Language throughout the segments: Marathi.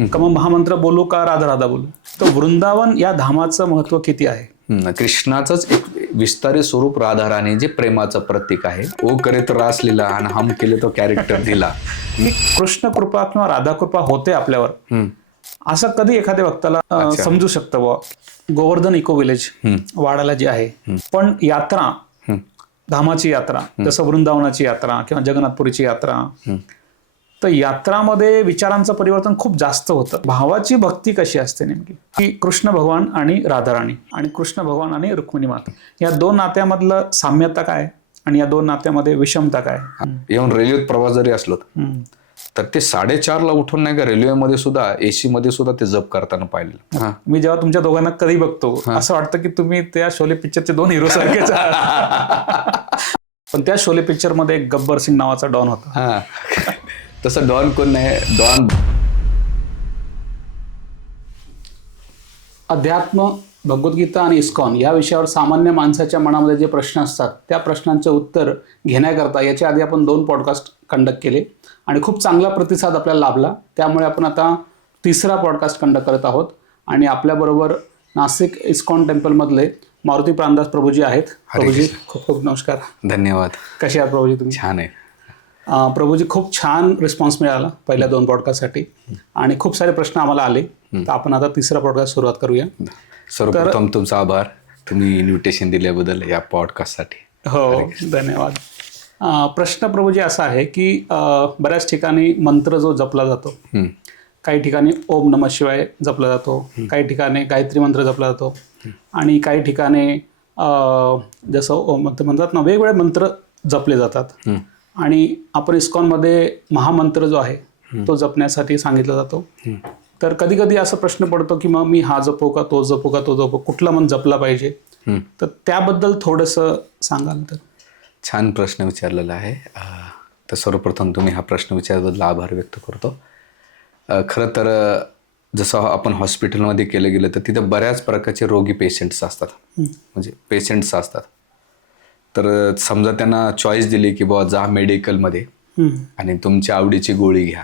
का मग महामंत्र बोलू का राधा राधा बोलू. तर वृंदावन या धामाचं महत्व किती आहे. कृष्णाचंच एक विस्तारित स्वरूप राधा राणी जे प्रेमाचं प्रतीक आहे. ओ करे तो रास लिला आणि हम केले तो कॅरेक्टर दिला. की कृष्ण कृपा किंवा राधा कृपा होते आपल्यावर असं कधी एखाद्या वक्ताला समजू शकतं बुवा. गोवर्धन इको विलेज वाडाला जे आहे, पण यात्रा धामाची यात्रा जसं वृंदावनाची यात्रा किंवा जगन्नाथपुरीची यात्रा, तर यात्रामध्ये विचारांचं परिवर्तन खूप जास्त होतं. भावाची भक्ती कशी असते नेमकी, की कृष्ण भगवान आणि राधाराणी आणि कृष्ण भगवान आणि रुक्मिणी माता या दोन नात्यामधलं साम्यता काय आणि या दोन नात्यामध्ये विषमता काय. येऊन रेल्वेत प्रवास जरी असलो तर ते 4:30ला उठून नाही का रेल्वेमध्ये सुद्धा एसी मध्ये सुद्धा ते जप करताना पाहिलं. मी जेव्हा तुमच्या दोघांना कधी बघतो असं वाटतं की तुम्ही त्या शोले पिक्चरचे दोन हिरो सारखेच आहात. पण त्या शोले पिक्चर मध्ये एक गब्बर सिंग नावाचा डॉन होता. तसं डॉन कोण नाही. डॉन अध्यात्म, भगवद्गीता आणि इस्कॉन या विषयावर सामान्य माणसाच्या मनामध्ये जे प्रश्न असतात त्या प्रश्नांचे उत्तर घेण्याकरता याच्या आधी आपण 2 पॉडकास्ट कंडक्ट केले आणि खूप चांगला प्रतिसाद आपल्याला लाभला. त्यामुळे आपण आता 3रा पॉडकास्ट कंडक्ट करत आहोत आणि आपल्याबरोबर नाशिक इस्कॉन टेम्पलमधले मारुती प्राणदास प्रभूजी आहेत. प्रभूजी खूप खूप नमस्कार. धन्यवाद. कसे आहात प्रभूजी तुम्ही. छान आहे प्रभूजी. खूप छान रिस्पॉन्स मिळाला पहिल्या 2 पॉडकास्टसाठी आणि खूप सारे प्रश्न आम्हाला आले. तर आपण आता 3रा पॉडकास्ट सुरुवात करूया. सर्वप्रथम तुमचा आभार, तुम्ही इन्व्हिटेशन दिल्याबद्दल या पॉडकास्टसाठी. हो, धन्यवाद. प्रश्न प्रभूजी असा आहे की बऱ्याच ठिकाणी मंत्र जो जपला जातो, काही ठिकाणी ओम नमः शिवाय जपला जातो, काही ठिकाणी गायत्री मंत्र जपला जातो आणि काही ठिकाणी जसं ओम म्हणतात ना, वेगवेगळे मंत्र जपले जातात. आणि आपण इस्कॉनमध्ये महामंत्र जो आहे तो जपण्यासाठी सांगितला जातो. तर कधी कधी असा प्रश्न पडतो की मग मी हा जपू का तो जपू का तो जपू, कुठला मन जपला पाहिजे. तर त्याबद्दल थोडंसं सांगाल तर. छान प्रश्न विचारलेला आहे. तर सर्वप्रथम तुम्ही हा प्रश्न विचारल्याबद्दल आभार व्यक्त करतो. खरं तर जसं आपण हॉस्पिटलमध्ये केलं गेलं तर तिथं बऱ्याच प्रकारचे रोगी पेशंट्स असतात, म्हणजे पेशंट्स असतात. तर समजा त्यांना चॉईस दिली की बाबा जा मेडिकलमध्ये आणि तुमच्या आवडीची गोळी घ्या,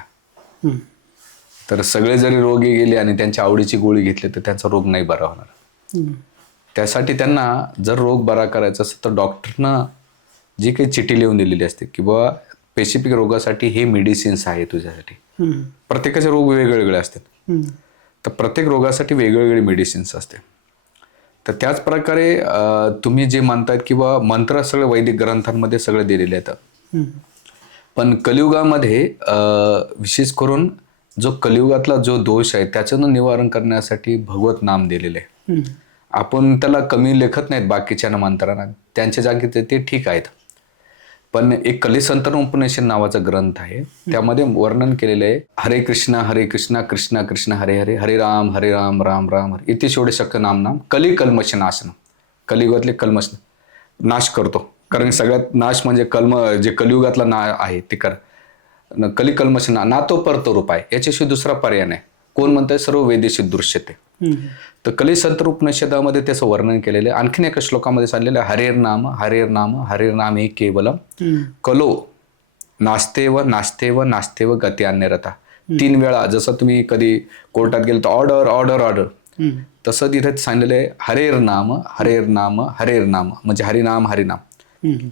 तर सगळे जरी रोगी गेले आणि त्यांच्या आवडीची गोळी घेतली तर त्यांचा रोग नाही बरा होणार. त्यासाठी त्यांना जर रोग बरा करायचा असेल तर डॉक्टरनं जी काही चिठी लिहून दिलेली असते की बाबा स्पेसिफिक रोगासाठी हे मेडिसिन्स आहे तुझ्यासाठी. प्रत्येकाचे रोग वेगवेगळे असतात, तर प्रत्येक रोगासाठी वेगवेगळे मेडिसिन्स असते. तर त्याच प्रकारे तुम्ही जे म्हणतायत की बा मंत्र सगळे वैदिक ग्रंथांमध्ये सगळे दिलेले आहेत, पण कलियुगामध्ये विशेष करून जो कलियुगातला जो दोष आहे त्याचं निवारण करण्यासाठी भगवत नाम दिलेले आहे. आपण त्याला कमी लेखत नाहीत बाकीच्या मंत्रांना, त्यांच्या जागी ते ठीक आहेत. पण एक कलिसंतन उपनिषद नावाचा ग्रंथ आहे, त्यामध्ये वर्णन केलेलं आहे हरे कृष्णा कृष्ण कृष्ण हरे हरे, हरे राम राम राम हरे इथे शेवटे शक्य नाम कली कल्मश नाशन. कलियुगातले कल्मश नाश करतो, कारण सगळ्यात नाश म्हणजे जे कलियुगातला आहे ते कली कल्मश ना तो परतो रूप आहे, याच्याशिवाय दुसरा पर्याय नाही. कोण म्हणतंय सर्व वेदेशी दृश्यते. तर कलिसंतर उपनिषदामध्ये त्याचं वर्णन केलेलं आहे. आणखीन एका श्लोकामध्ये सांगलेलं आहे हरेर नाम हे केवलम कलो नास्तेव गती अन्यरता. 3 वेळा जसं तुम्ही कधी कोर्टात गेलं तर ऑर्डर तसं तिथे सांगलेलं आहे हरेर नाम म्हणजे हरिनाम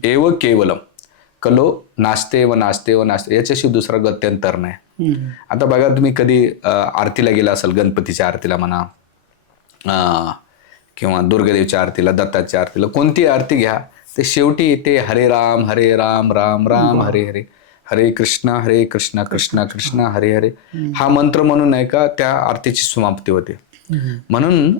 एव केवलम कलो नास्तेव याच्याशी दुसरा गत्यंतर नाही. आता बघा तुम्ही कधी आरतीला गेला असाल, गणपतीच्या आरतीला म्हणा किंवा दुर्गादेवीच्या आरतीला, दत्ताच्या आरतीला, कोणती आरती घ्या ते शेवटी येते हरे राम राम हरे हरे, हरे कृष्ण कृष्ण हरे हरे. हा मंत्र म्हणून नाही का त्या आरतीची समाप्ती होते. म्हणून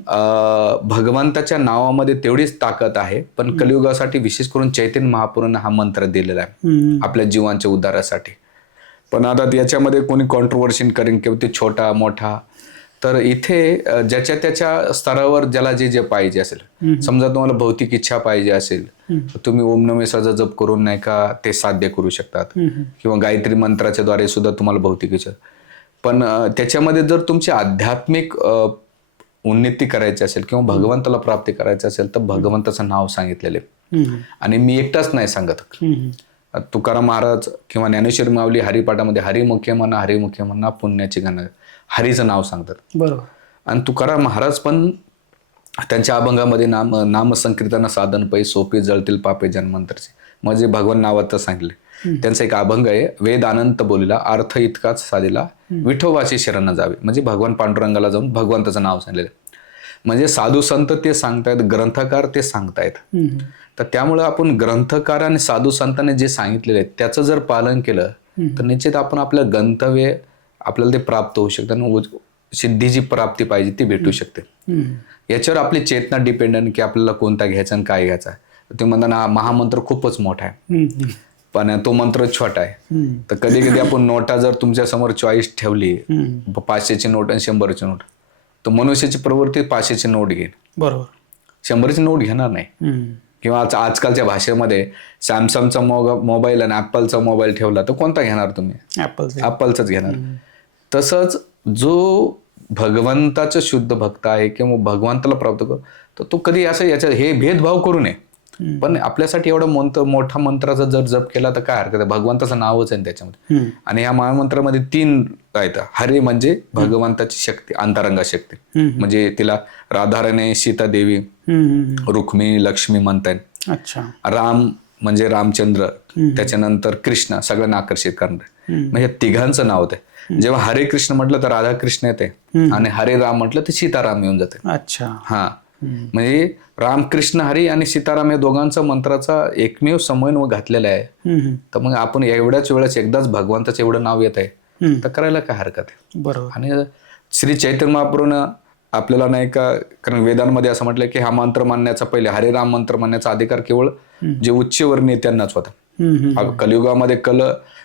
भगवंताच्या नावामध्ये तेवढीच ताकद आहे. पण कलियुगासाठी विशेष करून चैतन्य महापुरुषांनी हा मंत्र दिलेला आहे आपल्या जीवांच्या उद्धारासाठी. पण आता याच्यामध्ये कोणी कॉन्ट्रोवर्शन करेन किंवा ते छोटा मोठा, तर इथे ज्याच्या त्याच्या स्तरावर ज्याला जे पाहिजे असेल, समजा तुम्हाला भौतिक इच्छा पाहिजे असेल तुम्ही ओम नमः शिवायचा जप करून नाही का ते साध्य करू शकतात, किंवा गायत्री मंत्राच्या द्वारे सुद्धा तुम्हाला भौतिक इच्छा. पण त्याच्यामध्ये जर तुमची आध्यात्मिक उन्नती करायची असेल किंवा भगवंताला प्राप्ती करायची असेल तर भगवंताचं नाव सांगितलेले. आणि मी एकटाच नाही सांगत, तुकाराम महाराज किंवा ज्ञानेश्वर माऊली हरिपाठामध्ये हरिमुखे म्हणा पुण्याची गणना, हरीचं नाव सांगतात. बरोबर. आणि तुकाराम महाराज पण त्यांच्या अभंगामध्ये नाम संकीर्तन साधन पै सोपे जळतील पापे जन्मांतरचे, म्हणजे भगवान नावात सांगितले. त्यांचा एक अभंग आहे, वेद अनंत बोलिला अर्थ इतकाच साधिला विठोबाची शरण जावे, म्हणजे भगवान पांडुरंगाला जाऊन भगवंताचं नाव सांगलेलं. म्हणजे साधू संत ते सांगतायत, ग्रंथकार ते सांगतायत. तर त्यामुळे आपण ग्रंथकार आणि साधू संतांनी जे सांगितलेले आहे त्याचं जर पालन केलं तर निश्चित आपण आपलं गंतव्य आपल्याला ते प्राप्त होऊ शकतं आणि सिद्धीची प्राप्ती पाहिजे ती भेटू शकते. याच्यावर आपली चेतना डिपेंडंट की आपल्याला कोणता घ्यायचा आणि काय घ्यायचा. ते म्हणताना महामंत्र खूपच मोठा आहे पण तो मंत्र छोटा आहे. तर कधी कधी आपण नोटा जर तुमच्या समोर चॉईस ठेवली, 500ची नोट आणि 100ची नोट, तर मनुष्याची प्रवृत्ती 500ची नोट घेईल, बरोबर, 100ची नोट घेणार नाही. किंवा आजकालच्या भाषेमध्ये सॅमसंगचा मोबाईल आणि ॲपलचा मोबाईल ठेवला तर कोणता घेणार तुम्ही? ॲपलचाच घेणार. तसंच जो भगवंताचं शुद्ध भक्त आहे किंवा भगवंताला प्राप्त करतो तर तो कधी असं हे भेदभाव करू नये. पण आपल्यासाठी एवढा मोठा मंत्राचा जर जप केला तर काय हरकत आहे, भगवंताचं नावच आहे त्याच्यामध्ये. आणि या महामंत्रामध्ये 3 आहेत. हरी म्हणजे भगवंताची शक्ती, अंतरंगा शक्ती, म्हणजे तिला राधाराणी, सीता देवी, रुक्मिणी, लक्ष्मी म्हणतात. अच्छा. राम म्हणजे रामचंद्र, त्याच्यानंतर कृष्ण सगळ्यांना आकर्षित करणार. म्हणजे तिघांचं नाव होते. जेव्हा हरे कृष्ण म्हटलं तर राधा कृष्ण येते आणि हरे राम म्हटलं तर सीताराम येऊन जाते. अच्छा. हा, म्हणजे रामकृष्ण हरी आणि सीताराम या दोघांचा मंत्राचा एकमेव समन्वय घातलेला आहे. तर मग आपण एवढ्याच वेळेस एकदाच भगवंताचं एवढं नाव येत आहे तर करायला काय हरकत आहे. बरोबर. आणि श्री चैतन्य महाप्रभूनं आपल्याला नाही का, कारण वेदांमध्ये असं म्हटलं की हा मंत्र मानण्याचा पहिले हरे राम मंत्र मानण्याचा अधिकार केवळ जे उच्चवर्णीय त्यांनाच होता. कलियुगामध्ये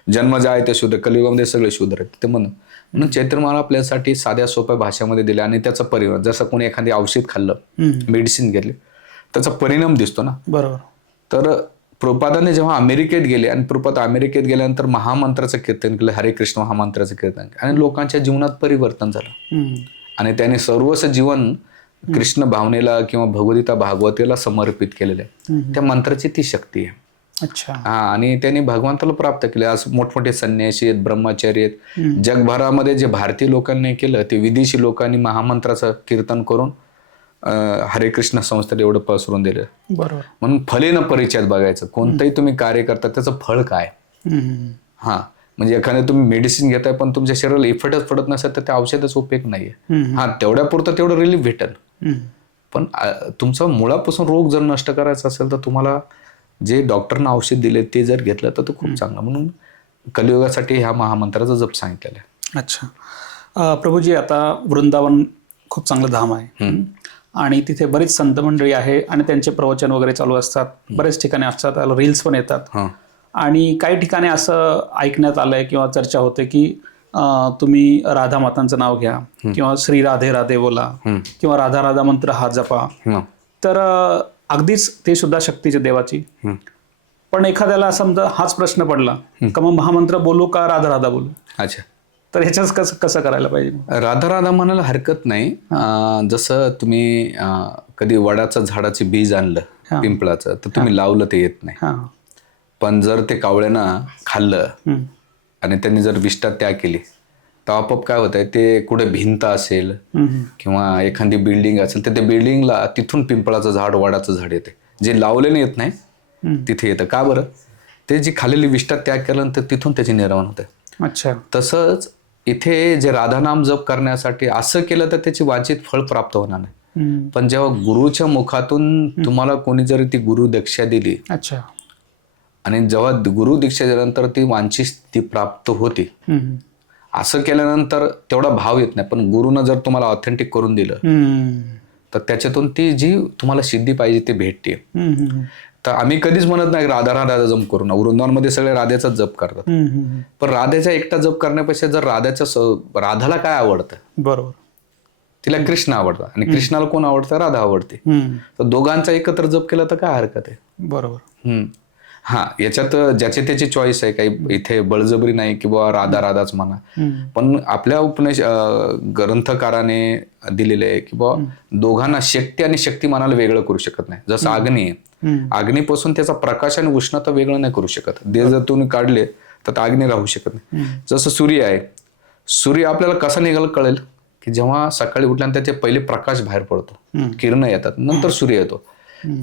जन्म जे आहे ते शूद्र, कलियुगामध्ये सगळे शूद्र आहेत. ते म्हणून चैतन्य महाराज आपल्यासाठी साध्या सोप्या भाषेमध्ये दिले आणि त्याचा परिणाम, जसं कोणी एखादी औषध खाल्लं, मेडिसिन घेतली, त्याचा परिणाम दिसतो ना. बरोबर. तर प्रभुपादांनी जेव्हा अमेरिकेत गेले आणि प्रभुपाद अमेरिकेत गेल्यानंतर महामंत्राचं कीर्तन केलं, हरे कृष्ण महामंत्राचं कीर्तन केलं आणि लोकांच्या जीवनात परिवर्तन झालं आणि त्याने सर्वच जीवन कृष्ण भावनेला किंवा भगवद्गीता भागवतेला समर्पित केलेलं आहे. त्या मंत्राची ती शक्ती आहे. अच्छा. हा, आणि त्यांनी भगवंताला प्राप्त केले. आज मोठमोठे संन्यासी आहेत, ब्रह्मचारी आहेत. जगभरामध्ये जे भारतीय लोकांनी केलं ते विदेशी लोकांनी महामंत्राचं कीर्तन करून हरे कृष्ण संस्थेला एवढं पसरून दिलं. बरोबर. म्हणून फलेनं परिचयात बघायचं, कोणतंही तुम्ही कार्य करता त्याचं फळ काय. हा, म्हणजे एखाद्या तुम्ही मेडिसिन घेताय पण तुमच्या शरीराला इफेक्टच पडत नसेल तर त्या औषधाचा उपयोग नाहीये. हा, तेवढ्या पुरतं तेवढं रिलीफ भेटेल. पण तुमचा मुळापासून रोग जर नष्ट करायचा असेल तर तुम्हाला जे डॉक्टरनं औषध दिले ते जर घेतलं तर तो खूप चांगला. म्हणून कलियुगासाठी ह्या महामंत्राचा जप सांगितलेला आहे. अच्छा. प्रभूजी, आता वृंदावन खूप चांगलं धाम आहे आणि तिथे बरीच संत मंडळी आहे आणि त्यांचे प्रवचन वगैरे चालू असतात, बरेच ठिकाणी असतात, रील्स पण येतात. आणि काही ठिकाणी असं ऐकण्यात आलंय किंवा चर्चा होते की तुम्ही राधा मातांचं नाव घ्या किंवा श्री राधे राधे बोला किंवा राधा राधा मंत्र हा जपा. तर अगदीच ते सुद्धा शक्तीच्या देवाची. पण एखाद्याला समजा हाच प्रश्न पडला का मग महामंत्र बोलू का राधा राधा बोलू? अच्छा. तर ह्याच्याच कसं करायला पाहिजे? राधा राधा म्हणायला हरकत नाही. जसं तुम्ही कधी वडाचं झाडाचे बीज आणलं पिंपळाचं तर तुम्ही लावलं ते येत नाही. पण जर ते कावळ्यानं खाल्लं आणि त्यांनी जर विष्ठा त्याग केली तर आपोआप काय होत आहे, ते कुठे भिंत असेल किंवा एखादी बिल्डिंग असेल तर त्या बिल्डिंगला तिथून पिंपळाचं झाड, वडाचं झाड येते. जे लावलेलं येत नाही तिथे येतं. का बरं? ते जी खाल्लेली विष्ठा त्याग केल्यानंतर तिथून त्याची निर्माण होते. अच्छा. तसंच इथे जे राधानाम जप करण्यासाठी असं केलं तर त्याची वांछित फळ प्राप्त होणार नाही. पण जेव्हा गुरुच्या मुखातून तुम्हाला कोणी जरी ती गुरु दीक्षा दिली, अच्छा, आणि जेव्हा गुरु दीक्षा दिल्यानंतर ती वांछित स्थिती प्राप्त होती, असं केल्यानंतर तेवढा भाव येत नाही. पण गुरुनं जर तुम्हाला ऑथेंटिक करून दिलं तर त्याच्यातून ती जी तुम्हाला सिद्धी पाहिजे ती भेटते. तर आम्ही कधीच म्हणत नाही राधा राधा जप करू ना. वृंदावनमध्ये सगळे राधेचा जप करतात. पण राधेचा एकटा जप करण्यापेक्षा जर राधाला काय आवडतं, बरोबर, तिला कृष्ण आवडतं आणि कृष्णाला कोण आवडतं, राधा आवडते, तर दोघांचा एकत्र जप केला तर काय हरकत आहे. बरोबर. हा, याच्यात ज्याची त्याची चॉईस आहे, काही इथे बळजबरी नाही की बाबा राधा राधाच म्हणा. पण आपल्या ग्रंथकाराने दिलेले आहे की बाबा दोघांना शक्ती आणि शक्तिमानाला वेगळं करू शकत नाही. जसं अग्नी आहे, अग्नीपासून त्याचा प्रकाश आणि उष्णता वेगळं नाही करू शकत. ते जर तुम्ही काढले तर अग्नी राहू शकत नाही. जसं सूर्य आहे, सूर्य आपल्याला कसा निघाला कळेल की जेव्हा सकाळी उठल्यानंतर त्याचे पहिले प्रकाश बाहेर पडतो, किरण येतात, नंतर सूर्य येतो.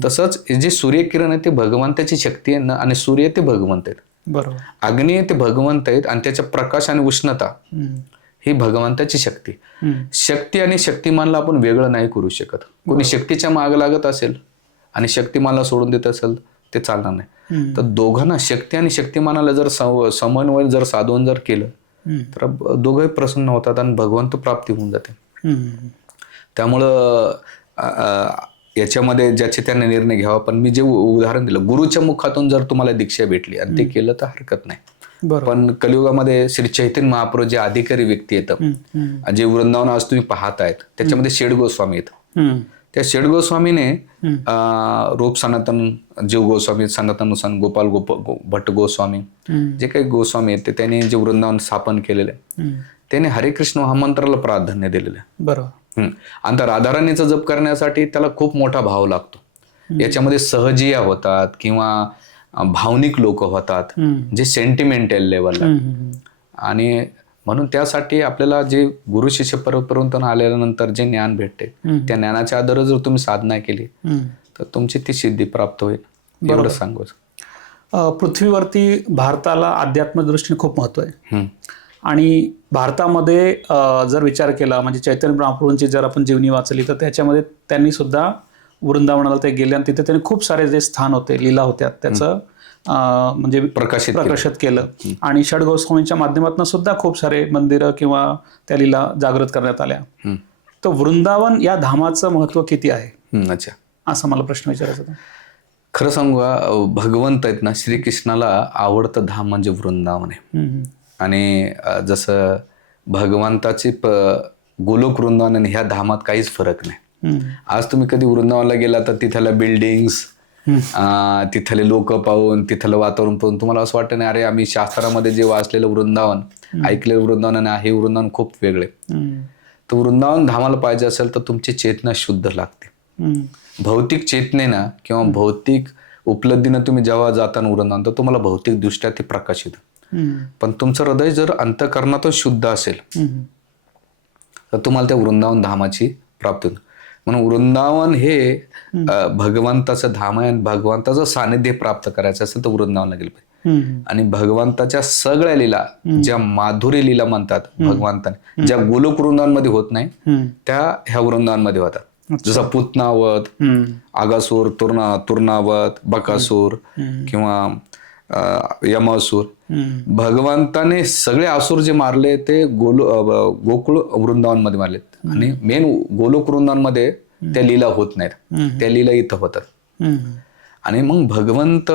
तसंच जे सूर्यकिरण आहे ते भगवंताची शक्ती आहे ना, आणि सूर्य ते भगवंत आहेत. बरोबर. अग्नी ते भगवंत आहेत आणि त्याचा प्रकाश आणि उष्णता ही भगवंताची शक्ती. शक्ती आणि शक्तिमानला आपण वेगळं नाही करू शकत. कोणी शक्तीच्या माग लागत असेल आणि शक्तिमानला सोडून देत असेल ते चालणार नाही. तर दोघांना, शक्ती आणि शक्तिमानाला जर समन्वय जर साधून जर केलं तर दोघंही प्रसन्न होतात आणि भगवंत प्राप्ती होऊन जाते. त्यामुळं याच्यामध्ये ज्याचे त्याने निर्णय घ्यावा. पण मी जे उदाहरण दिलं, गुरुच्या मुखातून जर तुम्हाला दीक्षा भेटली आणि ते केलं तर हरकत नाही. पण कलियुगामध्ये श्री चैतन्य महाप्रभू जे अधिकारी व्यक्ती येतं, जे वृंदावन आज तुम्ही पाहतायत, त्याच्यामध्ये षेड गोस्वामी येतं. त्या षेड गोस्वामीने रूप सनातन, जीव गोस्वामी, सनातन गोपाल भट्ट गोस्वामी, जे काही गोस्वामी आहेत त्यांनी जे वृंदावन स्थापन केलेलं आहे, त्याने हरे कृष्ण हा मंत्राला प्राधान्य दिलेलं आहे. बरोबर. आणि राधाराणीचा जप करण्यासाठी त्याला खूप मोठा भाव लागतो. याच्यामध्ये सहजिया होतात किंवा भावनिक लोक होतात, जे सेंटिमेंटल लेवलला. आणि म्हणून त्यासाठी आपल्याला जे गुरु शिष्य परंपरेतून आल्यानंतर जे ज्ञान भेटते, त्या ज्ञानाच्या आधारे जर तुम्ही साधना केली तर तुमची ती सिद्धी प्राप्त होईल. एवढं सांगू. पृथ्वीवरती भारताला अध्यात्म दृष्टीने खूप महत्व आहे. आणि भारतामध्ये जर विचार केला, म्हणजे चैतन्य महाप्रभूंची जर आपण जीवनी वाचली तर त्याच्यामध्ये त्यांनी सुद्धा वृंदावनाला ते गेले आणि तिथे त्यांनी खूप सारे जे स्थान होते, लीला होत्या, त्याचं म्हणजे प्रकाशित केलं. आणि षड गोस्वामींच्या माध्यमातून सुद्धा खूप सारे मंदिरं किंवा त्या लीला जागृत करण्यात आल्या. तर वृंदावन या धामाचं महत्व किती आहे, अच्छा, असा मला प्रश्न विचारायचा होता. खरं सांगू, भगवंत आहेत ना, श्रीकृष्णाला आवडतं धाम म्हणजे वृंदावन आहे. आणि जसं भगवंताची गोलोक वृंदावन आणि ह्या धामात काहीच फरक नाही. आज तुम्ही कधी वृंदावनला गेला तर तिथल्या बिल्डिंग्स, तिथले लोक पाहून, तिथलं वातावरण पाहून तुम्हाला असं वाटतं नाही, अरे आम्ही शास्त्रामध्ये जे वाचलेलं वृंदावन, ऐकलेलं वृंदावन आणि हे वृंदावन खूप वेगळे. तर वृंदावन धामाला पाहिजे असेल तर तुमची चेतना शुद्ध लागते. भौतिक चेतनेनं किंवा भौतिक उपलब्धीनं तुम्ही जेव्हा जाताना वृंदावन, तर तुम्हाला भौतिक दृष्ट्या ते प्रकाशित. पण तुमचं हृदय जर अंतःकरणातून शुद्ध असेल तर तुम्हाला त्या वृंदावन धामाची प्राप्ती होते. म्हणून वृंदावन हे भगवंताचं धाम आहे. भगवंताचं सानिध्य प्राप्त करायचं असेल तर वृंदावनला गेलं पाहिजे. आणि भगवंताच्या सगळ्या लीला, ज्या माधुरी लीला म्हणतात भगवंताने, ज्या गोलोक वृंदावनमध्ये होत नाही त्या ह्या वृंदावनमध्ये होतात. जसं पूतनावत, आगासूर, तुर्नावत, बकासूर किंवा यमासूर. भगवंताने सगळे असुर जे मारले ते गोकुळ वृंदावनमध्ये मारलेत. आणि मेन गोलोक वृंदावनमध्ये त्या लीला होत नाहीत, त्या लीला इथं होतात. आणि मग भगवंत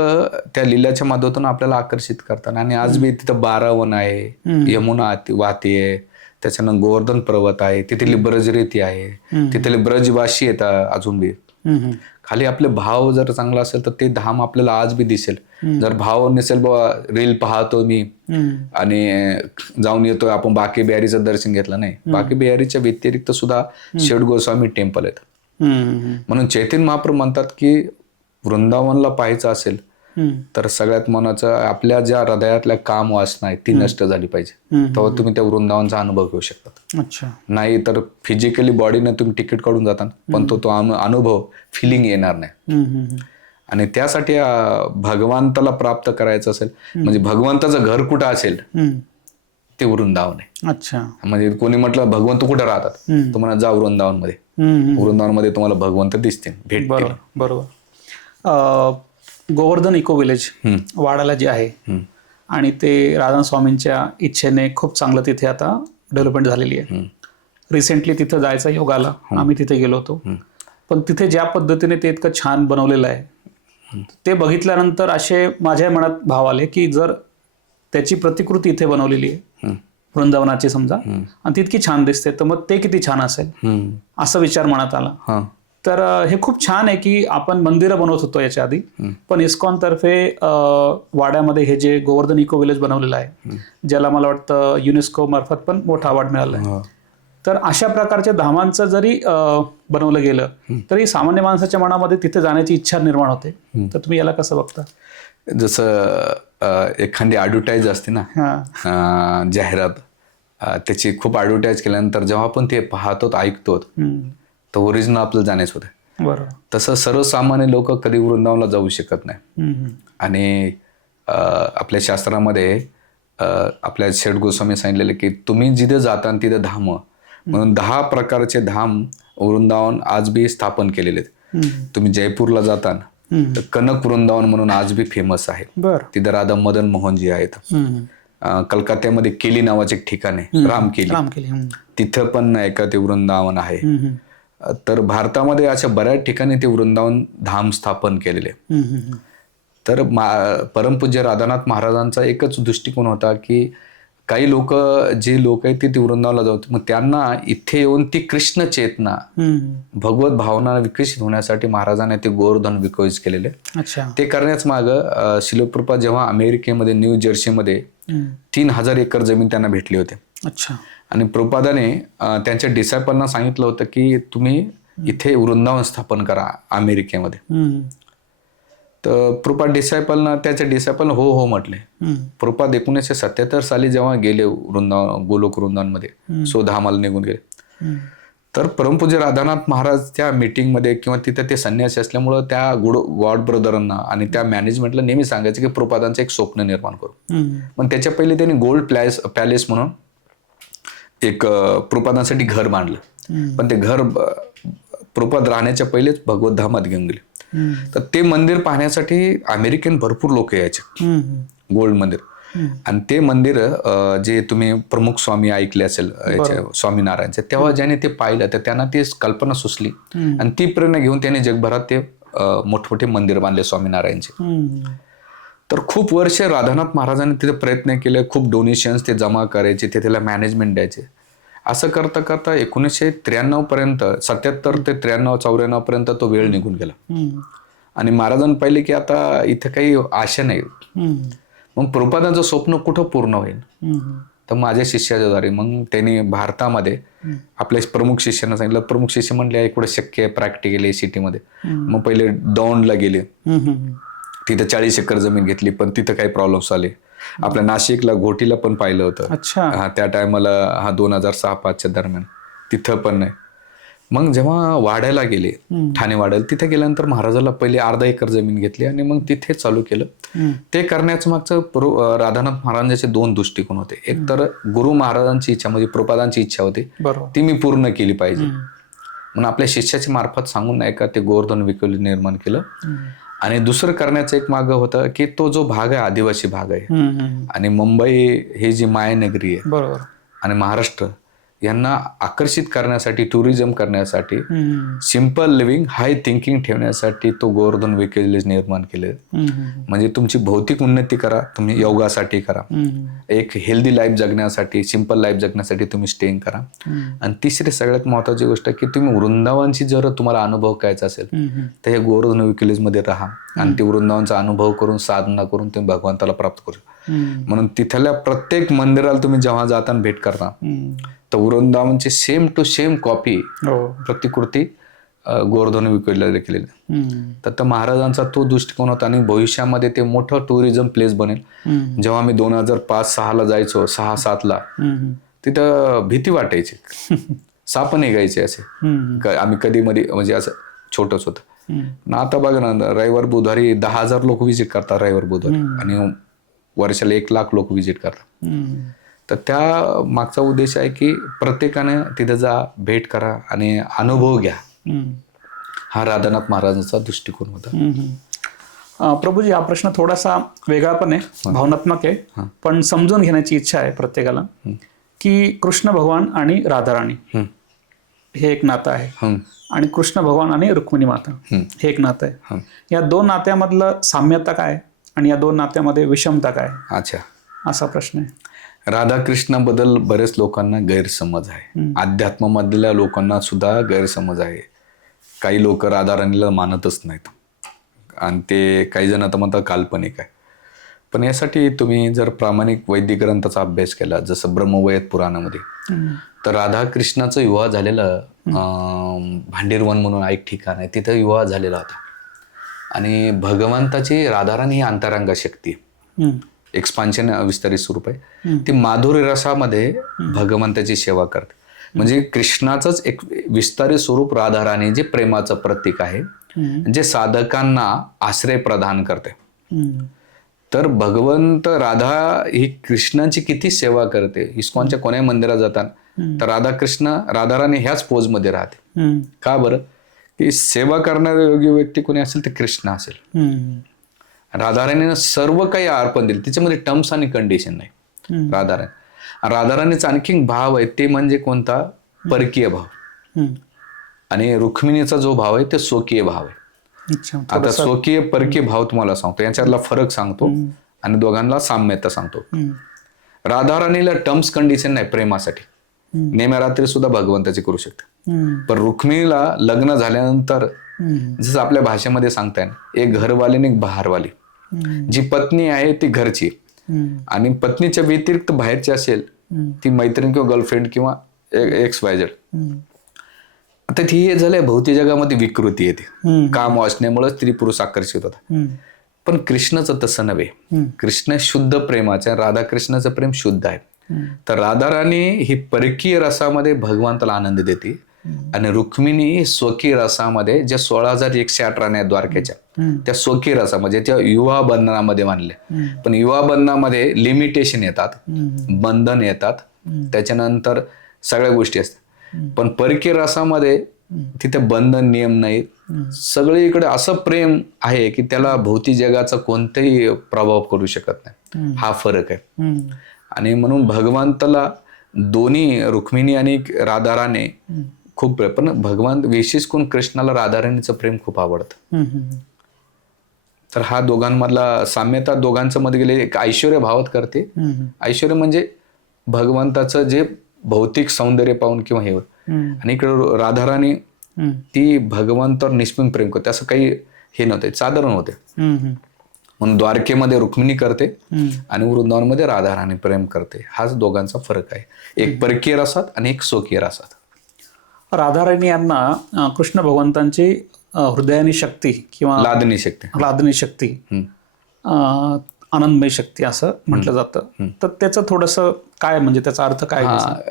त्या लीलाच्या माध्यमातून आपल्याला आकर्षित करतात. आणि आज बी तिथं 12 वन आहे, यमुना वाहतीये, त्याच्यानं गोवर्धन पर्वत आहे, तिथली ब्रजरेती आहे, तिथले ब्रजवासी येतात अजून बी. खाली आपले भाव जर चांगला असेल तर ते धाम आपल्याला आज बी दिसेल. जर भाव नसेल, बाबा रील पाहतो मी आणि जाऊन येतोय, आपण बाकी बिहारीचं दर्शन घेतलं नाही, बाकी बिहारीच्या व्यतिरिक्त सुद्धा षड गोस्वामी टेम्पल आहेत. म्हणून चैतन्य महाप्रभू म्हणतात की वृंदावनला पाहायचं असेल तर सगळ्यात मनाचं आपल्या ज्या हृदयातल्या काम वासना आहे ती नष्ट झाली पाहिजे, तेव्हा तुम्ही त्या वृंदावनचा अनुभव घेऊ शकता. नाही तर फिजिकली बॉडीने तुम्ही तिकीट काढून जाता पण तो अनुभव, फिलिंग येणार नाही. आणि त्यासाठी भगवंताला प्राप्त करायचं असेल, म्हणजे भगवंताचं घर कुठं असेल ते वृंदावन आहे. अच्छा, म्हणजे कोणी म्हटलं भगवंत कुठं राहतात, तुम्हाला जा वृंदावनमध्ये. वृंदावनमध्ये तुम्हाला भगवंत दिसतील, भेटतील. बरोबर. गोवर्धन इको विलेज वाडाला जे आहे आणि ते राधा स्वामींच्या इच्छेने खूप चांगलं तिथे आता डेव्हलपमेंट झालेली आहे. रिसेंटली तिथं जायचा योग आला, आम्ही तिथे गेलो होतो. पण तिथे ज्या पद्धतीने ते इतकं छान बनवलेलं आहे ते बघितल्यानंतर असे माझ्या मनात भाव आले की जर त्याची प्रतिकृती इथे बनवलेली आहे वृंदावनाची समजा, आणि ती इतकी छान दिसते, तर मग ते किती छान असेल असा विचार मनात आला. तर हे खूप छान आहे की आपण मंदिरं बनवत होतो याच्या आधी, पण इस्कॉन तर्फे वाड्यामध्ये हे जे गोवर्धन इको विलेज बनवलेलं आहे, ज्याला मला वाटतं युनेस्को मार्फत पण मोठा अवॉर्ड मिळाला आहे. तर अशा प्रकारच्या धामांचं जरी बनवलं गेलं तरी सामान्य माणसाच्या मनामध्ये तिथे जाण्याची इच्छा निर्माण होते. तर तुम्ही याला कसं बघता? जसं एखादी ॲडव्हर्टाईज असते ना, जाहिरात, त्याची खूप ॲडव्हर्टाईज केल्यानंतर जेव्हा आपण ते पाहतो ऐकतो तर ओरिजिनल आपल्याला जाण्याच होतं. बरोबर. तसं सर्वसामान्य लोक कधी वृंदावनला जाऊ शकत नाही. आणि आपल्या शास्त्रामध्ये आपल्या शेठ गोस्वामी सांगितलेलं की तुम्ही जिथे जाता तिथे धाम म्हणून 10 प्रकारचे धाम वृंदावन आज बी स्थापन केलेले आहेत. तुम्ही जयपूरला जाता तर कनक वृंदावन म्हणून आज बी फेमस आहे. तिथे राधा मदन मोहनजी आहेत. कलकत्त्यामध्ये केली नावाचे एक ठिकाण आहे, रामकेली, तिथं पण एका ते वृंदावन आहे. तर भारतामध्ये अशा बऱ्याच ठिकाणी ते वृंदावन धाम स्थापन केलेले. तर परमपूज्य राधानाथ महाराजांचा एकच दृष्टिकोन होता की काही लोक आहेत ते वृंदावनला जाऊ, मग त्यांना इथे येऊन ती कृष्ण चेतना भगवत भावना विकसित होण्यासाठी महाराजांनी ते गोवर्धन विकसित केलेले. ते करण्याच माग श्रील प्रभुपाद जेव्हा अमेरिकेमध्ये न्यू जर्सीमध्ये 3000 एकर जमीन त्यांना भेटली होती. आणि प्रभुपादाने त्यांच्या डिसायपलना सांगितलं होतं की तुम्ही इथे वृंदावन स्थापन करा अमेरिकेमध्ये. तर प्रभुपाद त्याच्या डिसायपल हो म्हटले. प्रभुपाद 1977 साली जेव्हा गेले गोलोक वृंदावनमध्ये धामाला निघून गेले, तर परमपूज्य राधानाथ महाराज त्या मीटिंगमध्ये किंवा तिथे ते संन्यासी असल्यामुळं त्या गॉड ब्रदरांना आणि त्या मॅनेजमेंटला नेहमी सांगायचं की प्रभुपादांचं एक स्वप्न निर्माण करू. पण त्याच्या पहिले त्यांनी गोल्ड पॅलेस म्हणून एक प्रभुपादांसाठी घर बांधलं. पण ते घर प्रभुपाद राहण्याच्या पहिलेच भगवत धामात घेऊन गेले. तर ते मंदिर पाहण्यासाठी अमेरिकन भरपूर लोक यायचे, गोल्ड मंदिर. आणि ते मंदिर जे तुम्ही प्रमुख स्वामी ऐकले असेल स्वामीनारायणचे, तेव्हा ज्याने ते पाहिलं तर त्यांना ती कल्पना सुचली आणि ती प्रेरणा घेऊन त्याने जगभरात ते मोठमोठे मंदिर बांधले स्वामीनारायणचे. तर खूप वर्ष राधानाथ महाराजांनी तिथे प्रयत्न केले, खूप डोनेशन्स ते जमा करायचे, ते त्याला मॅनेजमेंट द्यायचे. असं करता करता 1993 पर्यंत 77 ते 93-94 पर्यंत तो वेळ निघून गेला. आणि महाराजांनी पाहिले की आता इथे काही आशा नाही. मग प्रभुपादांचं स्वप्न कुठं पूर्ण होईल. तर माझ्या शिष्याच्या द्वारे मग त्यांनी भारतामध्ये आपल्या प्रमुख शिष्यांना सांगितलं. प्रमुख शिष्य म्हणले इकडे शक्य आहे प्रॅक्टिकली सिटीमध्ये. मग पहिले दौंडला गेले, तिथं 40 एकर जमीन घेतली, पण तिथं काही प्रॉब्लेम्स आले. आपल्या नाशिकला घोटीला पण पाहिलं होतं. त्या टायमाला 2006-05च्या दरम्यान तिथं पण नाही. मग जेव्हा वाड्याला गेले, ठाणे वाड्याला, तिथे गेल्यानंतर महाराजाला पहिले अर्धा एकर जमीन घेतली आणि मग तिथे चालू केलं. ते करण्याचं मागचं राधानाथ महाराजांचे 2 दृष्टिकोन होते. एक तर गुरु महाराजांची इच्छा म्हणजे प्रभुपादांची इच्छा होती ती मी पूर्ण केली पाहिजे म्हणून आपल्या शिष्याच्या मार्फत सांगून नाही का ते गोवर्धन विकल निर्माण केलं. आणि दुसरं करण्याचं एक मार्ग होता की तो जो भाग आहे आदिवासी भाग आहे आणि मुंबई ही जी मायानगरी आहे बरोबर आणि महाराष्ट्र यांना आकर्षित करण्यासाठी, टुरिझम करण्यासाठी, सिंपल लिव्हिंग हाय थिंकिंग ठेवण्यासाठी तो गोवर्धन विलेज निर्माण केले. म्हणजे तुमची भौतिक उन्नती करा, तुम्ही योगासाठी करा, एक हेल्दी लाईफ जगण्यासाठी, सिंपल लाईफ जगण्यासाठी तुम्ही स्टेइंग करा. आणि तिसरी सगळ्यात महत्वाची गोष्ट की तुम्ही वृंदावनची जर तुम्हाला अनुभव करायचा असेल तर हे गोवर्धन विलेज मध्ये राहा आणि ते वृंदावनचा अनुभव करून साधना करून तुम्ही भगवंताला प्राप्त करू. म्हणून तिथल्या प्रत्येक मंदिराला तुम्ही जेव्हा जाताना भेट करता तर वृंदावनची सेम टू सेम कॉपी प्रतिकृती गोवर्धन विकलेले केलेली. तर महाराजांचा तो दृष्टिकोन होता. आणि भविष्यामध्ये ते मोठं टुरिझम प्लेस बनेल. जेव्हा मी 2005-06 जायचो, 6-7 तिथं भीती वाटायची, साप निघायचे असे. आम्ही कधी मध्ये म्हणजे असं छोटंच होतं. आता बघा ना, रविवार बुधवारी 10,000 लोक व्हिजिट करतात रविवार बुधवारी आणि वर्षाला 1,00,000 लोक व्हिजिट करतात. तर त्या मागचा उद्देश आहे की प्रत्येकाने तिथे जा, भेट करा आणि अनुभव घ्या. हा राधानाथ महाराजांचा दृष्टिकोन होता. प्रभूजी, हा प्रश्न थोडासा वेगळा पण आहे, भावनात्मक आहे, पण समजून घेण्याची इच्छा आहे प्रत्येकाला की कृष्ण भगवान आणि राधाराणी हे एक नातं आहे आणि कृष्ण भगवान आणि रुक्मिणी माता हे एक नातं आहे. या 2 नात्यामधलं साम्यता काय आणि या 2 नात्यामध्ये विषमता काय? अच्छा, असा प्रश्न आहे. राधाकृष्णाबद्दल बरेच लोकांना गैरसमज आहे. अध्यात्मामधल्या लोकांना सुद्धा गैरसमज आहे. काही लोक राधाराणीला मानतच नाहीत आणि ते काही जण आता म्हणतात काल्पनिक आहे. पण यासाठी तुम्ही जर प्रामाणिक वैदिक ग्रंथाचा अभ्यास केला, जसं ब्रह्मवैवर्त पुराणामध्ये, तर राधाकृष्णाचा विवाह झालेला भांडीरवन म्हणून एक ठिकाण आहे, तिथं विवाह झालेला होता. आणि भगवंताची राधाराणी ही अंतरंग शक्ती, एक्सपान्शन विस्तारित स्वरूप आहे. ती माधुरी रसामध्ये भगवंताची सेवा करते. म्हणजे कृष्णाचंच एक विस्तारित स्वरूप राधाराणी जे प्रेमाचं प्रतीक आहे, जे साधकांना आश्रय प्रदान करते. तर भगवंत राधा ही कृष्णाची किती सेवा करते. इस्कॉनच्या कोण्या मंदिरात जातात तर राधाराणी ह्याच पोजमध्ये राहते. का बरं? की सेवा करणारे योग्य व्यक्ती कोणी असेल तर कृष्ण असेल. राधाराणीनं सर्व काही अर्पण दिले, त्याच्यामध्ये टर्म्स आणि कंडिशन नाही. राधाराणीचा आणखी भाव आहे ते म्हणजे कोणता? परकीय भाव. आणि रुक्मिणीचा जो भाव आहे ते स्वकीय भाव आहे. आता स्वकीय परकीय भाव तुम्हाला सांगतो, याच्यातला फरक सांगतो आणि दोघांना साम्यता सांगतो. राधाराणीला टर्म्स कंडिशन नाही प्रेमासाठी, नेम्या रात्री सुद्धा भगवंताची करू शकते. पण रुक्मिणीला लग्न झाल्यानंतर जसं आपल्या भाषेमध्ये सांगताय ना, एक घरवाली आणि एक बाहेरवाली. जी पत्नी आहे ती घरची आणि पत्नीच्या व्यतिरिक्त बाहेरची असेल ती मैत्रीण किंवा गर्लफ्रेंड किंवा XYZ. आता ती हे झालंय भौतिक जगामध्ये विकृती येते, काम वाचण्यामुळे स्त्री पुरुष आकर्षित होतात. पण कृष्णाचं तसं नव्हे. कृष्ण शुद्ध प्रेमाचं, राधाकृष्णाचं प्रेम शुद्ध आहे. तर राधाराणी ही परकीय रसामध्ये भगवंताला आनंद देते आणि रुक्मिणी स्वकीय रसामध्ये ज्या 16,108 राण्या आहेत द्वारकेच्या, त्या स्वकीय रसामध्ये त्या युवा बंधनामध्ये मानल्या. पण युवा बंधनामध्ये लिमिटेशन येतात, बंधन येतात, त्याच्यानंतर सगळ्या गोष्टी असतात. पण परकीय रसामध्ये तिथे बंधन नियम नाहीत. सगळीकडे असं प्रेम आहे की त्याला भौतिक जगाचा कोणताही प्रभाव करू शकत नाही. हा फरक आहे. आणि म्हणून भगवंताला दोन्ही रुक्मिणी आणि राधाराणी खूप प्रेम, पण भगवान विशेष करून कृष्णाला राधाराणीचं प्रेम खूप आवडतं. तर हा दोघांमधला साम्यता दोघांचं मध्ये गेले एक ऐश्वर्य भावात करते. ऐश्वर्य म्हणजे भगवंताचं जे भौतिक सौंदर्य पाहून किंवा हे, आणि इकडे राधाराणी ती भगवंतावर निष्पण प्रेम करते. असं काही हे नव्हते, साधारण होते. म्हणून द्वारकेमध्ये रुक्मिणी करते आणि वृंदावनमध्ये राधाराणी प्रेम करते. हाच दोघांचा फरक आहे, एक परकीय रसात आणि एक स्वकीय रसात. राधाराणी यांना कृष्ण भगवंतांची हृदयानी शक्ती किंवा लादनी शक्ती, आनंदमय शक्ती असं म्हटलं जातं. तर त्याचं थोडंसं काय, म्हणजे त्याचा अर्थ काय?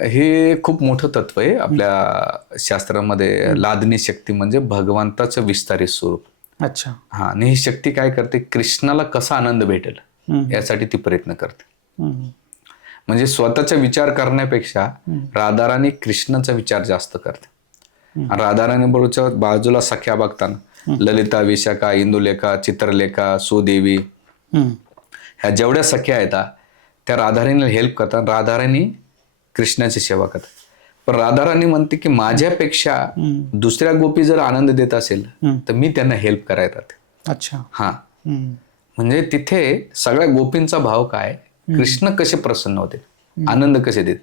हे खूप मोठं तत्व आहे आपल्या शास्त्रामध्ये. लादनी शक्ती म्हणजे भगवंताचं विस्तारित स्वरूप. अच्छा. आणि ही शक्ती काय करते? कृष्णाला कसा आनंद भेटेल यासाठी ती प्रयत्न करते. म्हणजे स्वतःचा विचार करण्यापेक्षा राधाराणी कृष्णाचा विचार जास्त करते. राधाराणी बरोबरच्या बाजूला सख्या बघताना ललिता, विशाखा, इंदुलेखा, चित्रलेखा, सुदेवी, ह्या जेवढ्या सख्या आहेत त्या राधाराणीला हेल्प करतात. राधाराणी कृष्णाची सेवा करतात. पण राधाराणी म्हणते की माझ्यापेक्षा दुसऱ्या गोपी जर आनंद देत असेल तर मी त्यांना हेल्प करायला. अच्छा. हा, म्हणजे तिथे सगळ्या गोपींचा भाव काय, कृष्ण कसे प्रसन्न होते, आनंद कसे देत.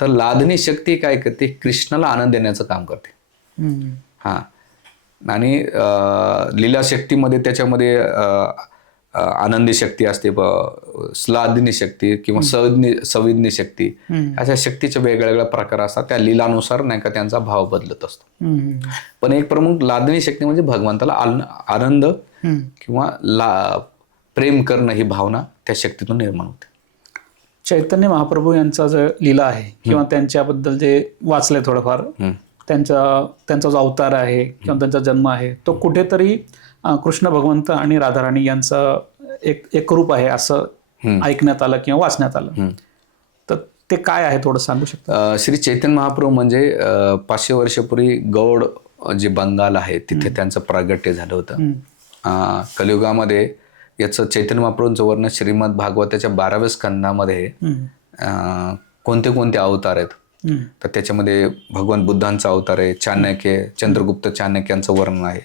तर लादनी शक्ती काय करते? कृष्णाला आनंद देण्याचं काम करते. हा, आणि लीला शक्तीमध्ये त्याच्यामध्ये आनंदी शक्ती असते, स्लादिनी शक्ती किंवा संविधनी शक्ती, अशा शक्तीचे वेगवेगळ्या प्रकार असतात. त्या लीलानुसार नाही का त्यांचा भाव बदलत असतो. पण एक प्रमुख लादनी शक्ती म्हणजे भगवंताला आनंद किंवा प्रेम करणं ही भावना त्या शक्तीतून निर्माण होते. चैतन्य महाप्रभू यांचा जो लीला आहे किंवा त्यांच्याबद्दल जे वाचलंय थोडंफार, त्यांचा जो अवतार आहे किंवा त्यांचा जन्म आहे तो कुठेतरी कृष्ण भगवंत आणि राधाराणी यांचा एक रूप आहे असं ऐकण्यात आलं किंवा वाचण्यात आलं. तर ते काय आहे थोडं सांगू शकता? श्री चैतन्य महाप्रभू म्हणजे 500 वर्षापूर्वी गौड जे बंगाल आहे तिथे त्यांचं प्रागट्य झालं होतं. कलियुगामध्ये याचं चैतन्य महाप्रभूंचं वर्णन श्रीमद भागवताच्या 12व्या स्कंदामध्ये कोणते कोणते अवतार आहेत. तर त्याच्यामध्ये भगवान बुद्धांचा अवतार आहे, चाणक्य, चंद्रगुप्त चाणक्यांचं वर्णन आहे,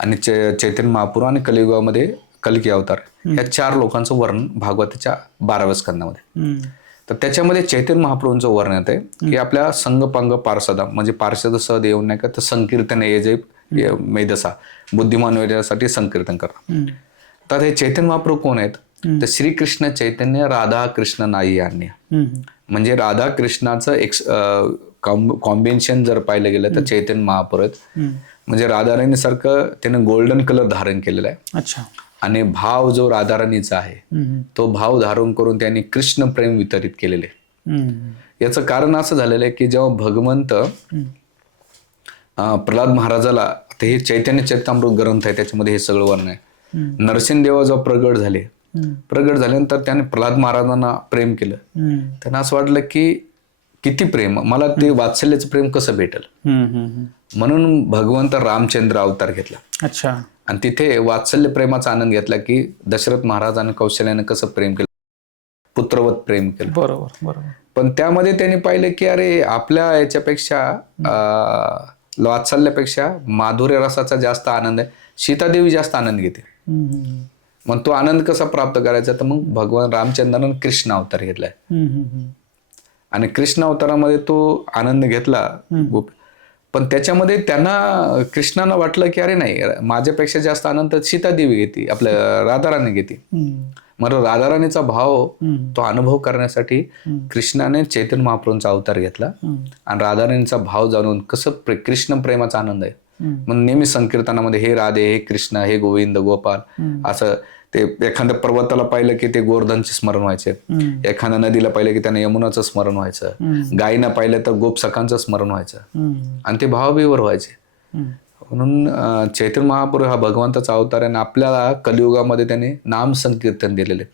आणि चैतन्य महाप्रभू आणि कलियुगामध्ये कल्की अवतार, या 4 लोकांचं वर्णन भागवताच्या 12व्या स्कंदामध्ये. तर त्याच्यामध्ये चैतन्य महाप्रभूंचं वर्णन आहे की आपल्या संगपांग पार्षदा, म्हणजे पार्षद सहद येऊन नाही का, तर संकीर्तन ये जे मेधसा बुद्धिमान वेळेसाठी संकीर्तन करा. तर हे चैतन्य महाप्रभू कोण आहेत? तर श्रीकृष्ण चैतन्य राधा कृष्ण नाही अन्य, म्हणजे राधा कृष्णाचं एक कॉम्बिनेशन जर पाहिलं गेलं तर चैतन्य महाप्रभू आहेत. म्हणजे राधाराणी सारखं त्यानं गोल्डन कलर धारण केलेला आहे. अच्छा. आणि भाव जो राधाराणीचा आहे तो भाव धारण करून त्यांनी कृष्ण प्रेम वितरित केलेले. याचं कारण असं झालेलं आहे की जेव्हा भगवंत प्रल्हाद महाराजाला, आता हे चैतन्य चरितामृत ग्रंथ आहे त्याच्यामध्ये हे सगळं वर्णन आहे. नरसिंहदेव जेव्हा प्रगट झाल्यानंतर त्याने प्रल्हाद महाराजांना प्रेम केलं. त्यांना असं वाटलं की किती प्रेम, मला ते वात्सल्याचं प्रेम कसं भेटेल, म्हणून भगवंत रामचंद्र अवतार घेतला. अच्छा. आणि तिथे वात्सल्य प्रेमाचा आनंद घेतला की दशरथ महाराजांनी कौशल्याने कसं प्रेम केलं, पुत्रवत प्रेम केलं. बरोबर बरोबर. पण त्यामध्ये त्यांनी पाहिलं की अरे आपल्या याच्यापेक्षा वात्सल्यापेक्षा माधुर्य रसाचा जास्त आनंद आहे, सीतादेवी जास्त आनंद घेते. मग तो आनंद कसा प्राप्त करायचा, तर मग भगवान रामचंद्रानं कृष्ण अवतार घेतलाय. आणि कृष्ण अवतारामध्ये तो आनंद घेतला. पण त्याच्यामध्ये त्यांना कृष्णानं वाटलं की अरे नाही, माझ्यापेक्षा जास्त आनंद सीतादेवी घेते, आपल्या राधाराणी घेते. मग राधाराणीचा भाव तो अनुभव करण्यासाठी कृष्णाने चैतन्य महाप्रभूंचा अवतार घेतला. आणि राधाराणीचा भाव जाणून कसं कृष्ण प्रेमाचा आनंद आहे. मग नेहमी संकीर्तनामध्ये हे राधे, हे कृष्ण, हे गोविंद, गोपाल, असं ते एखाद्या पर्वताला पाहिलं की ते गोवर्धनचे स्मरण व्हायचे, एखाद्या नदीला पाहिलं की त्याने यमुनाचं स्मरण व्हायचं, गायीनं पाहिलं तर गोपसखांचं स्मरण व्हायचं, आणि ते भावविवर व्हायचे. म्हणून चैतन्य महाप्रभू हा भगवंताचा अवतार आहे. आणि आपल्याला कलियुगामध्ये त्याने नाम संकीर्तन दिलेले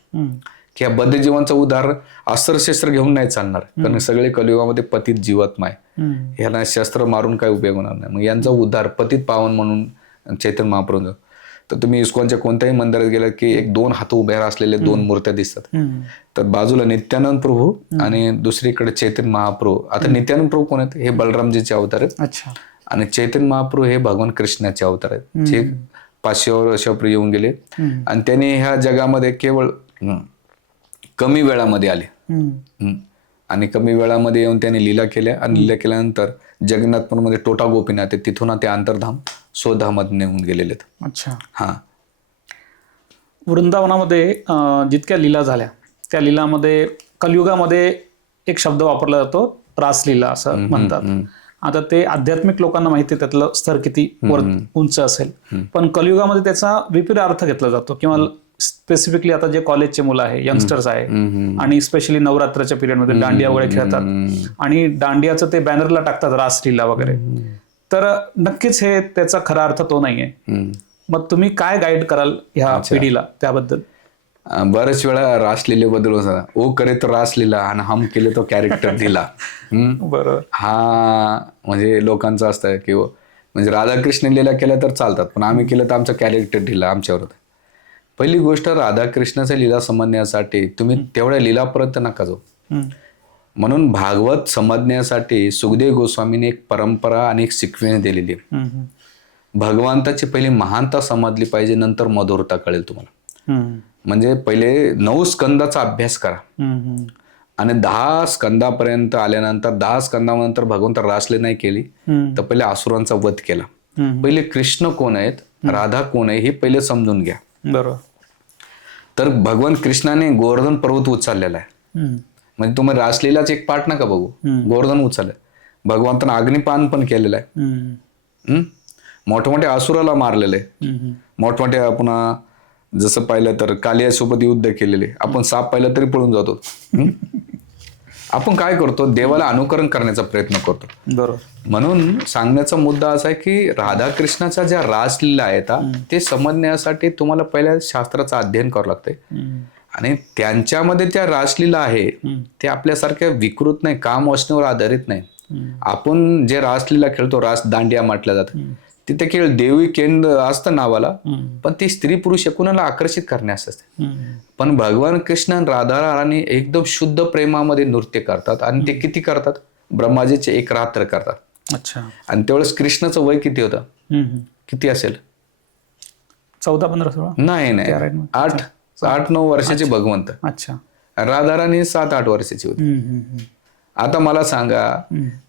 की या बद्ध जीवांचा उद्धार अस्त्र-शस्त्र घेऊन नाही चालणार, कारण सगळे कलियुगामध्ये पतित जीवात्मा आहे, ह्याला शस्त्र मारून काही उपयोग होणार नाही. मग यांचा उद्धार पतित पावन म्हणून चैतन्य महाप्रभू. तर तुम्ही इस्कॉनच्या कोणत्याही मंदिरात गेलात की एक दोन हात उभे असलेले दोन मूर्त्या दिसतात. तर बाजूला नित्यानंद प्रभू आणि दुसरीकडे चैतन्य महाप्रभू. आता नित्यानंद प्रभू कोण आहेत, हे बलरामजीचे अवतार आहेत. अच्छा. आणि चैतन्य महाप्रभू हे भगवान कृष्णाचे अवतार आहेत, जे 500 वर्षापूर्वी येऊन गेले. आणि त्यांनी ह्या जगामध्ये केवळ कमी वेळामध्ये आले, आणि कमी वेळामध्ये येऊन त्यांनी लीला केल्या. आणि लीला केल्यानंतर जगन्नाथपुरमध्ये टोटा गोपीनाथ आहे, तिथून ते आंतरधाम स्वधामात नेऊन गेलेले. अच्छा. हा. वृंदावनामध्ये जितक्या लीला झाल्या त्या लीलामध्ये कलियुगामध्ये एक शब्द वापरला जातो, रासलीला असं म्हणतात. आता ते आध्यात्मिक लोकांना माहिती आहे त्यातलं स्तर किती उंच असेल, पण कलियुगामध्ये त्याचा विपरीत अर्थ घेतला जातो. किंवा स्पेसिफिकली आता जे कॉलेजचे मुलं आहे, यंगस्टर्स आहे, आणि स्पेशली नवरात्राच्या पिरियडमध्ये दांडिया वगैरे खेळतात, आणि दांडियाचं ते बॅनरला टाकतात रासलीला वगैरे. तर नक्कीच हे त्याचा खरा अर्थ तो नाहीये. मग तुम्ही काय गाईड कराल ह्या पिढीला त्याबद्दल? बरेच वेळा रासलीलेबद्दल ओ करे तो रासलीला आणि हम केले तो कॅरेक्टर दिला. बरोबर. हा म्हणजे लोकांचं असतं की म्हणजे राधाकृष्ण लीला केल्या तर चालतात, पण आम्ही केलं तर आमचं कॅरेक्टर दिला आमच्यावर. पहिली गोष्ट, राधाकृष्णाच्या लीला समजण्यासाठी तुम्ही तेवढ्या लीलापर्यंत नका जाऊ. म्हणून भागवत समजण्यासाठी सुखदेव गोस्वामीने एक परंपरा आणि एक सिक्वेन्स दिलेली आहे. भगवंताची पहिली महानता समजली पाहिजे, नंतर मधुरता कळेल तुम्हाला. म्हणजे पहिले 9 स्कंदाचा अभ्यास करा, आणि 10 स्कंदापर्यंत आल्यानंतर 10 स्कंदानंतर भगवंत रासलीला नाही केली तर पहिले असुरांचा वध केला. पहिले कृष्ण कोण आहेत, राधा कोण आहे हे पहिले समजून घ्या. बरोबर. तर भगवान कृष्णाने गोवर्धन पर्वत उचललेला आहे. म्हणजे तुम्ही रासलीलाच एक पाठ नका बघू, गोवर्धन उचललंय. भगवंतानं अग्निपान पण केलेलं आहे, मोठमोठ्या असुराला मारलेले, मोठमोठ्या पुन्हा जसं पाहिलं तर कालियासोबत युद्ध केलेले. आपण साप पाहिलं तरी पळून जातो. आपण काय करतो, देवाला अनुकरण करण्याचा प्रयत्न करतो. बरोबर. म्हणून सांगण्याचा मुद्दा असा आहे की राधाकृष्णाच्या ज्या रासलीला आहेत ते समजण्यासाठी तुम्हाला पहिल्या शास्त्राचं अध्ययन करावं लागतंय. आणि त्यांच्यामध्ये त्या रासलीला आहे ते आपल्यासारख्या विकृत नाही, काम वासनेवर आधारित नाही. आपण जे रासलीला खेळतो, रास दांडिया म्हटलं जातं, तिथे केवळ देवी केंद्र असतं नावाला, पण ती स्त्री पुरुष कुणाला आकर्षित करण्यास असते. पण भगवान कृष्ण राधा राणी एकदम शुद्ध प्रेमामध्ये नृत्य करतात, आणि ते किती करतात, ब्रह्माजीचे 1 रात्र करतात. अच्छा. आणि तेवढंच कृष्णाचं वय किती होतं, किती असेल, 14-15 16 नाही 8-9 वर्षाचे भगवंत. अच्छा. राधा राणी 7-8 वर्षाची होती. आता मला सांगा,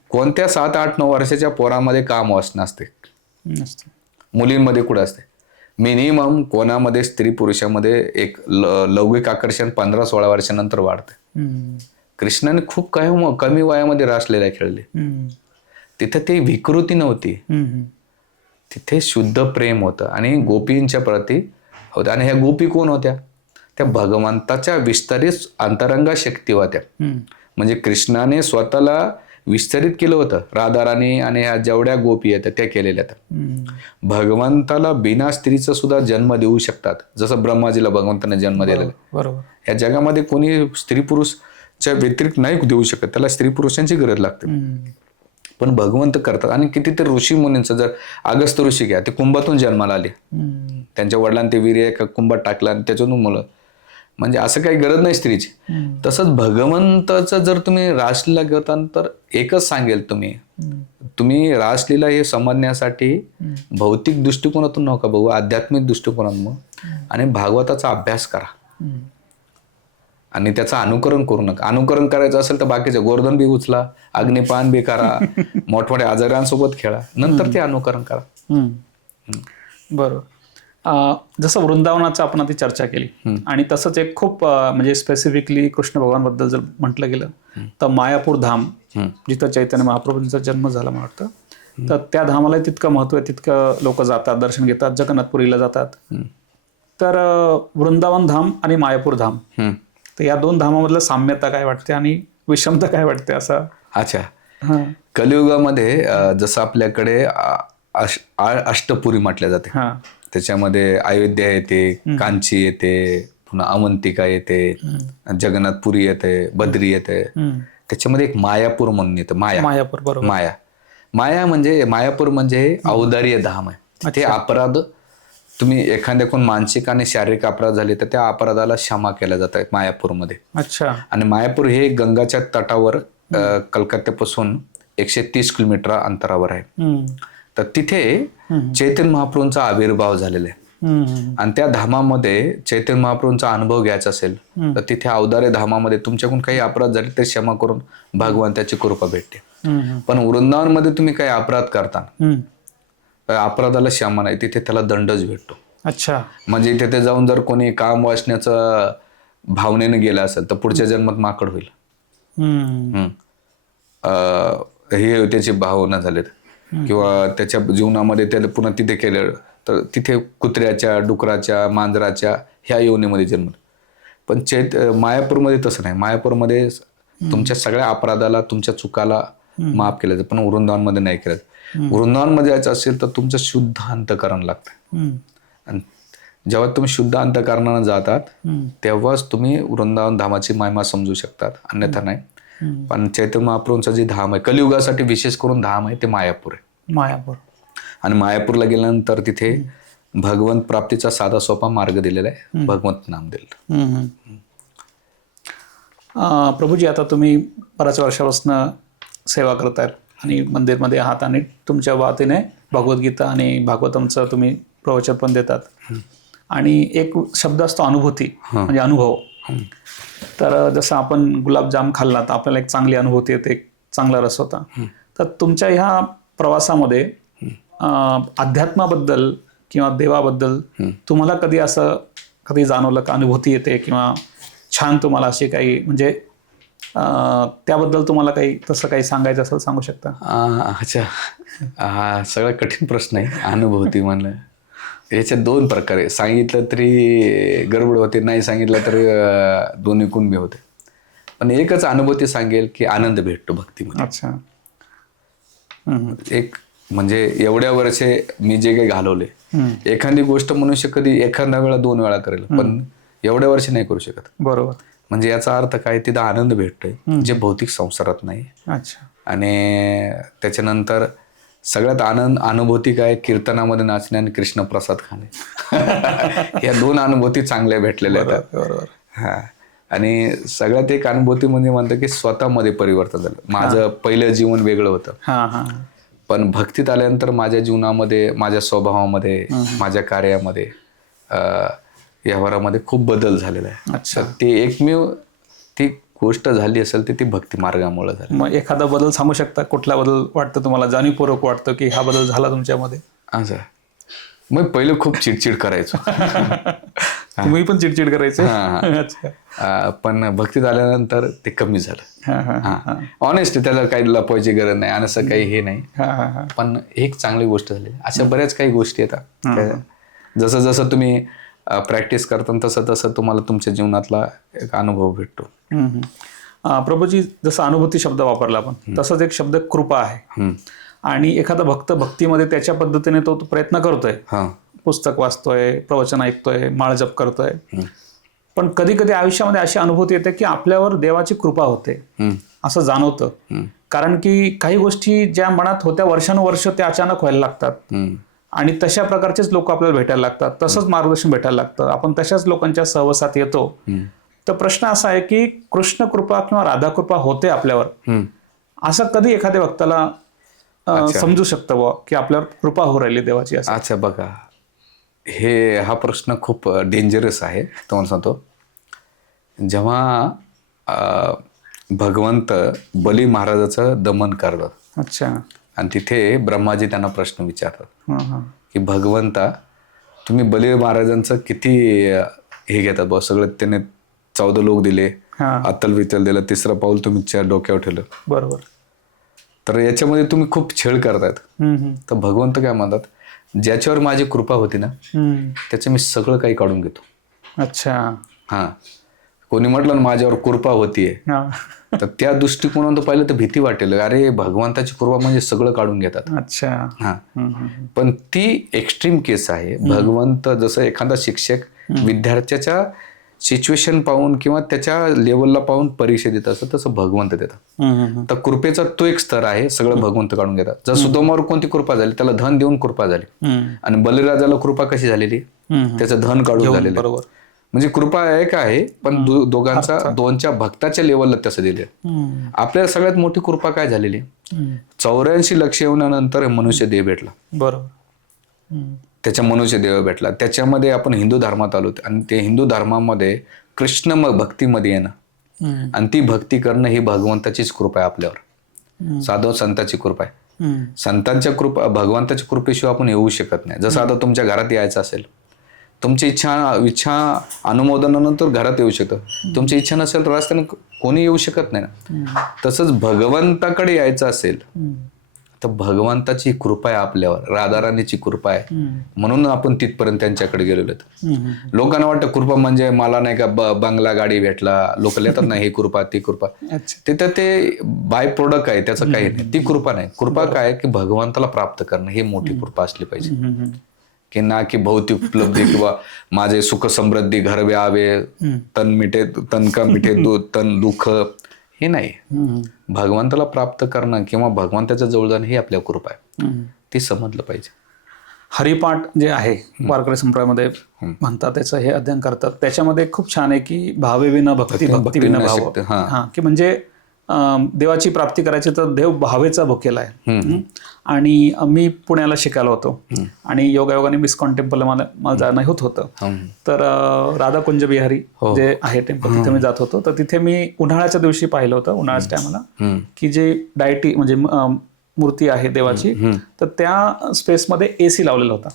कोणत्या 7-8-9 वर्षाच्या पोरामध्ये काम वासना असते, मुलींमध्ये कुठं असते? मिनिमम कोणामध्ये, स्त्री पुरुषामध्ये एक लौकिक आकर्षण 15-16 वर्षानंतर वाढते. कृष्णाने खूप कमी वयामध्ये रासलीला खेळले. तिथे ती विकृती नव्हती, तिथे शुद्ध प्रेम होतं. आणि गोपींच्या प्रती होत्या. आणि ह्या गोपी कोण होत्या? त्या भगवंताच्या विस्तारित अंतरंगा शक्ती होत्या. म्हणजे कृष्णाने स्वतःला विस्तारित केलं होतं. राधाराणी आणि ह्या जेवढ्या गोपी आहेत त्या केलेल्या आहेत. भगवंताला बिना स्त्रीचा सुद्धा जन्म देऊ शकतात, जसं ब्रह्माजीला भगवंताने जन्म दिलेला. बरोबर. या जगामध्ये कोणी स्त्री पुरुषच्या व्यतिरिक्त नाही देऊ शकत, त्याला स्त्री पुरुषांची गरज लागते. पण भगवंत करतात. आणि कितीतरी ऋषी मुनींचं, जर अगस्त्य ऋषी घ्या, ते कुंभातून जन्माला आले. त्यांच्या वडिलांनी ते वीर्य एका कुंभात टाकलं आणि त्याच्यातून मुलं. म्हणजे असं काही गरज नाही स्त्रीची. तसंच भगवंताचं जर तुम्ही रासलीला घेता तर एकच सांगेल, तुम्ही रासलीला हे समजण्यासाठी भौतिक दृष्टिकोनातून नका बघू, आध्यात्मिक दृष्टिकोनातून आणि भागवताचा अभ्यास करा आणि त्याचं अनुकरण करू नका. अनुकरण करायचं असेल तर बाकीचे गोवर्धन बी उचला, अग्निपान बी करा, मोठमोठ्या आजारांसोबत खेळा, नंतर ते अनुकरण करा. बरोबर. जसं वृंदावनाचं आपण आधी चर्चा केली आणि तसंच एक खूप म्हणजे स्पेसिफिकली कृष्ण भगवानबद्दल जर म्हटलं गेलं तर मायापूर धाम, जिथं चैतन्य महाप्रभूंचा जन्म झाला मला वाटतं, तर त्या धामाला तितकं महत्व आहे, तितकं लोक जातात, दर्शन घेतात, जगन्नाथपुरीला जातात. तर वृंदावन धाम आणि मायापूर धाम, तर या दोन धामामधलं साम्यता काय वाटते आणि विषमता काय वाटते असं? अच्छा, कलियुगामध्ये जसं आपल्याकडे अष्टपुरी म्हटल्या जाते, त्याच्यामध्ये अयोध्या येते, कांची येते, पुन्हा अवंतिका येते, जगन्नाथपुरी येते, बद्री येते. त्याच्यामध्ये एक मायापूर म्हणून येतं. मायापूर, बरोबर. मायापूर म्हणजे औदार्य धाम आहे. ते अपराध तुम्ही एखाद्याकडून मानसिक आणि शारीरिक अपराध झाले तर त्या अपराधाला क्षमा केल्या जातात मायापूरमध्ये. अच्छा. आणि मायापूर हे गंगाच्या तटावर कलकत्त्यापासून 130 किलोमीटर अंतरावर आहे. तर तिथे चैतन्य महाप्रभूंचा आविर्भाव झालेला आहे. आणि त्या धामामध्ये चैतन्य महाप्रभूंचा अनुभव घ्यायचा असेल तर तिथे औदार्य धामामध्ये तुमच्याकडून काही अपराध झाले ते क्षमा करून भगवंताची कृपा भेटते. पण वृंदावनमध्ये तुम्ही काही अपराध करता तर अपराधाला क्षमा नाही, तिथे त्याला दंडच भेटतो. अच्छा. म्हणजे तिथे जाऊन जर कोणी काम वाचण्याचं भावनेने गेला असेल तर पुढच्या जन्मात माकड होईल, हे त्याची भावना झालीत. किंवा त्याच्या जीवनामध्ये त्याला पुन्हा तिथे केलं तर तिथे कुत्र्याच्या, डुकराच्या, मांजराच्या ह्या योनीमध्ये जन्म. पण मायापूरमध्ये तसं नाही. मायापूरमध्ये तुमच्या सगळ्या अपराधाला, तुमच्या चुकाला माफ केलं जातं, पण वृंदावनमध्ये नाही केलं. वृंदावनमध्ये जायचं असेल तर तुमचं शुद्ध अंतःकरण लागतं. आणि जेव्हा तुम्ही शुद्ध अंतःकरणानं जातात तेव्हाच तुम्ही वृंदावन धामाची महिमा समजू शकतात, अन्यथा नाही. पण चैतन्य महाप्रभूंचं जे धाम आहे, कलियुगासाठी विशेष करून धाम आहे, ते मायापूर आहे. मायापूर. आणि मायापूरला गेल्यानंतर तिथे भगवंत प्राप्तीचा साधा सोपा मार्ग दिलेला आहे, भगवंत नाम दिलेलं. प्रभूजी, आता तुम्ही बऱ्याच वर्षापासून सेवा करतायत आणि मंदिरमध्ये आहात आणि तुमच्या वातीने भगवद्गीता आणि भागवतमचं तुम्ही प्रवचन पण देतात. आणि एक शब्द असतो अनुभूती, म्हणजे अनुभव. तर जसं आपण गुलाबजाम खाल्ला तर आपल्याला एक चांगली अनुभूती येते, एक चांगला रस होता. तर तुमच्या ह्या प्रवासामध्ये अध्यात्माबद्दल किंवा देवाबद्दल तुम्हाला कधी जाणवलं का, अनुभूती येते किंवा छान तुम्हाला अशी काही, म्हणजे त्याबद्दल तुम्हाला काही तसं काही सांगायचं असेल सांगू शकता? अच्छा, हा सगळा कठीण प्रश्न आहे. अनुभूती म्हणलं याच्यात दोन प्रकारे, सांगितलं तरी गडबड होते, नाही सांगितलं तरी दोन्ही कुणबी होते. पण एकच अनुभूती सांगेल की आनंद भेटतो भक्तीमध्ये. अच्छा. एक म्हणजे एवढ्या वर्षे मी जे काही घालवले, एखादी गोष्ट मनुष्य कधी एखाद्या वेळा 2 वेळा करेल, पण एवढ्या वर्षी नाही करू शकत. बरोबर. म्हणजे याचा अर्थ काय, तिथं आनंद भेटतोय जे भौतिक संसारात नाही. अच्छा. आणि त्याच्यानंतर सगळ्यात अनुभूती काय, कीर्तनामध्ये नाचणे आणि कृष्ण प्रसाद खाणे. या 2 अनुभूती चांगल्या भेटलेल्या आहेत. बरोबर. हा. आणि सगळ्यात एक अनुभूती म्हणजे म्हणतं की स्वतःमध्ये परिवर्तन झालं. माझं पहिलं जीवन वेगळं होतं, पण भक्तीत आल्यानंतर माझ्या जीवनामध्ये, माझ्या स्वभावामध्ये, माझ्या कार्यामध्ये, व्यवहारामध्ये खूप बदल झालेला आहे. अच्छा. ते एकमेव ती गोष्ट झाली असेल ती भक्ती मार्गामुळे झाली. मग एखादा बदल सांगू शकता? कुठला बदल वाटतं तुम्हाला, जाणीवपूर्वक वाटतं की हा बदल झाला तुमच्यामध्ये? असं मग पहिलं खूप चिडचिड करायचो. तुम्ही पण चिडचिड करायचे? पण भक्तीत आल्यानंतर ते कमी झालं. ऑनेस्ट, त्याला काही लपवायची गरज नाही आणि असं काही हे नाही. पण एक चांगली गोष्ट झाली. अशा बऱ्याच काही गोष्टी येतात. जसं जसं तुम्ही प्रॅक्टिस करताना तसं तसं तुम्हाला तुमच्या जीवनातला एक अनुभव भेटतो. प्रभूजी, जसा अनुभूती शब्द वापरला आपण, तसाच एक शब्द कृपा आहे. आणि एखादा भक्त भक्तीमध्ये त्याच्या पद्धतीने तो प्रयत्न करतोय, पुस्तक वाचतोय, प्रवचन ऐकतोय, माळ जप करतोय, पण कधी कधी आयुष्यामध्ये अशी अनुभूती येते की आपल्यावर देवाची कृपा होते असं जाणवतं. कारण की काही गोष्टी ज्या मनात होत्या वर्षानुवर्ष त्या अचानक व्हायला लागतात आणि तशा प्रकारचेच लोक आपल्याला भेटायला लागतात, तसंच मार्गदर्शन भेटायला लागतं, आपण तशाच लोकांच्या सहवासात येतो. तर प्रश्न असा आहे की कृष्ण कृपा किंवा राधा कृपा होते आपल्यावर, असं कधी एखाद्या भक्ताला समजू शकतं बुवा की आपल्यावर कृपा हो राहिली देवाची असं? अच्छा, बघा, हा प्रश्न खूप डेंजरस आहे. तुम्हाला सांगतो, जेव्हा भगवंत बली महाराजाचं दमन करतात, अच्छा, आणि तिथे ब्रह्माजी त्यांना प्रश्न विचारतात की भगवंता, तुम्ही बली महाराजांचं किती हे घेतात बा, सगळं त्याने 14 लोक दिले, अत्तल वित्तल दिलं, तिसरं पाऊल तुमच्या डोक्यावर ठेवलं, बरोबर, तर तर याच्यामध्ये तुम्ही खूप छळ करतायत. तर भगवंत काय म्हणतात, ज्याच्यावर माझी कृपा होती ना त्याचं मी सगळं काही काढून घेतो. अच्छा, कोणी म्हटलं ना माझ्यावर कृपा होतीये, तर त्या दृष्टिकोनातून पाहिलं तर भीती वाटेल, अरे भगवंताची कृपा म्हणजे सगळं काढून घेतात. अच्छा, पण ती एक्स्ट्रीम केस आहे. भगवंत जसं एखादा शिक्षक विद्यार्थ्याच्या सिच्युएशन पाहून किंवा त्याच्या लेवलला पाहून परीक्षा देत असतं, तसं भगवंत देतात. तर कृपेचा तो एक स्तर आहे, सगळं भगवंत काढून घेतात. जर सुदामावर कोणती कृपा झाली, त्याला धन देऊन कृपा झाली, आणि बलिराजाला कृपा कशी झालेली, त्याचं धन काढून झालेलं. बरोबर, म्हणजे कृपा एक आहे, पण दोनच्या भक्ताच्या लेवलला तसं दिले. आपल्याला सगळ्यात मोठी कृपा काय झालेली, 84 लक्ष येऊनंतर मनुष्य देह भेटला. बरोबर, त्याच्या मनुष्य देह भेटला. त्याच्यामध्ये आपण हिंदू धर्मात आलो, आणि ते हिंदू धर्मामध्ये कृष्ण भक्तीमध्ये येणं आणि ती भक्ती करणं ही भगवंताचीच कृपा आहे आपल्यावर. साधव संतांची कृपा आहे. संतांच्या कृपा, भगवंताच्या कृपेशिवाय आपण येऊ शकत नाही. जसं आता तुमच्या घरात यायचं असेल, तुमची इच्छा अनुमोदनानंतर घरात येऊ शकतं. तुमची इच्छा नसेल तर रस्त्याने कोणी येऊ शकत नाही ना. तसंच भगवंताकडे यायचं असेल तर भगवंताची कृपा आहे आपल्यावर, राधाराणीची कृपा आहे, म्हणून आपण तिथपर्यंत त्यांच्याकडे गेलेलो. लोकांना वाटतं कृपा म्हणजे मला नाही का बंगला गाडी भेटला, लोक लिहितात ना, ही कृपा ती कृपा, तिथं ते बाय प्रोडक्ट आहे, त्याचं काही नाही. ती कृपा नाही. कृपा काय की भगवंताला प्राप्त करणं, ही मोठी कृपा असली पाहिजे. की ना की भौतिक उपलब्धी किंवा माझे सुख समृद्धी, घर व्यावे, तन का मिठे तन दुःख, हे नाही. भगवंताला प्राप्त करणं किंवा भगवंताच्या जवळ जाणं ही आपल्या कृपा आहे, ती समजलं पाहिजे. हरिपाठ जे आहे वारकरी संप्रदायामध्ये म्हणतात, त्याचं हे अध्ययन करतात, त्याच्यामध्ये खूप छान आहे की भावे विना भक्ती, भक्ती विना भाव. की म्हणजे देवाची प्राप्ती करायची तर देव भावेचा भुकेला आहे. आणि मी पुण्याला शिकायला होतो आणि योगायोगाने मिस्कॉन टेम्पलला मला जाणं होत होतं. तर राधाकुंज बिहारी जे आहे टेम्पल, तिथे मी जात होतो. तर तिथे मी उन्हाळ्याच्या दिवशी पाहिलं होतं, उन्हाळ्याच्या टायमाला, की जे डायटी म्हणजे मूर्ती आहे देवाची, तर त्या स्पेसमध्ये AC लावलेला होता.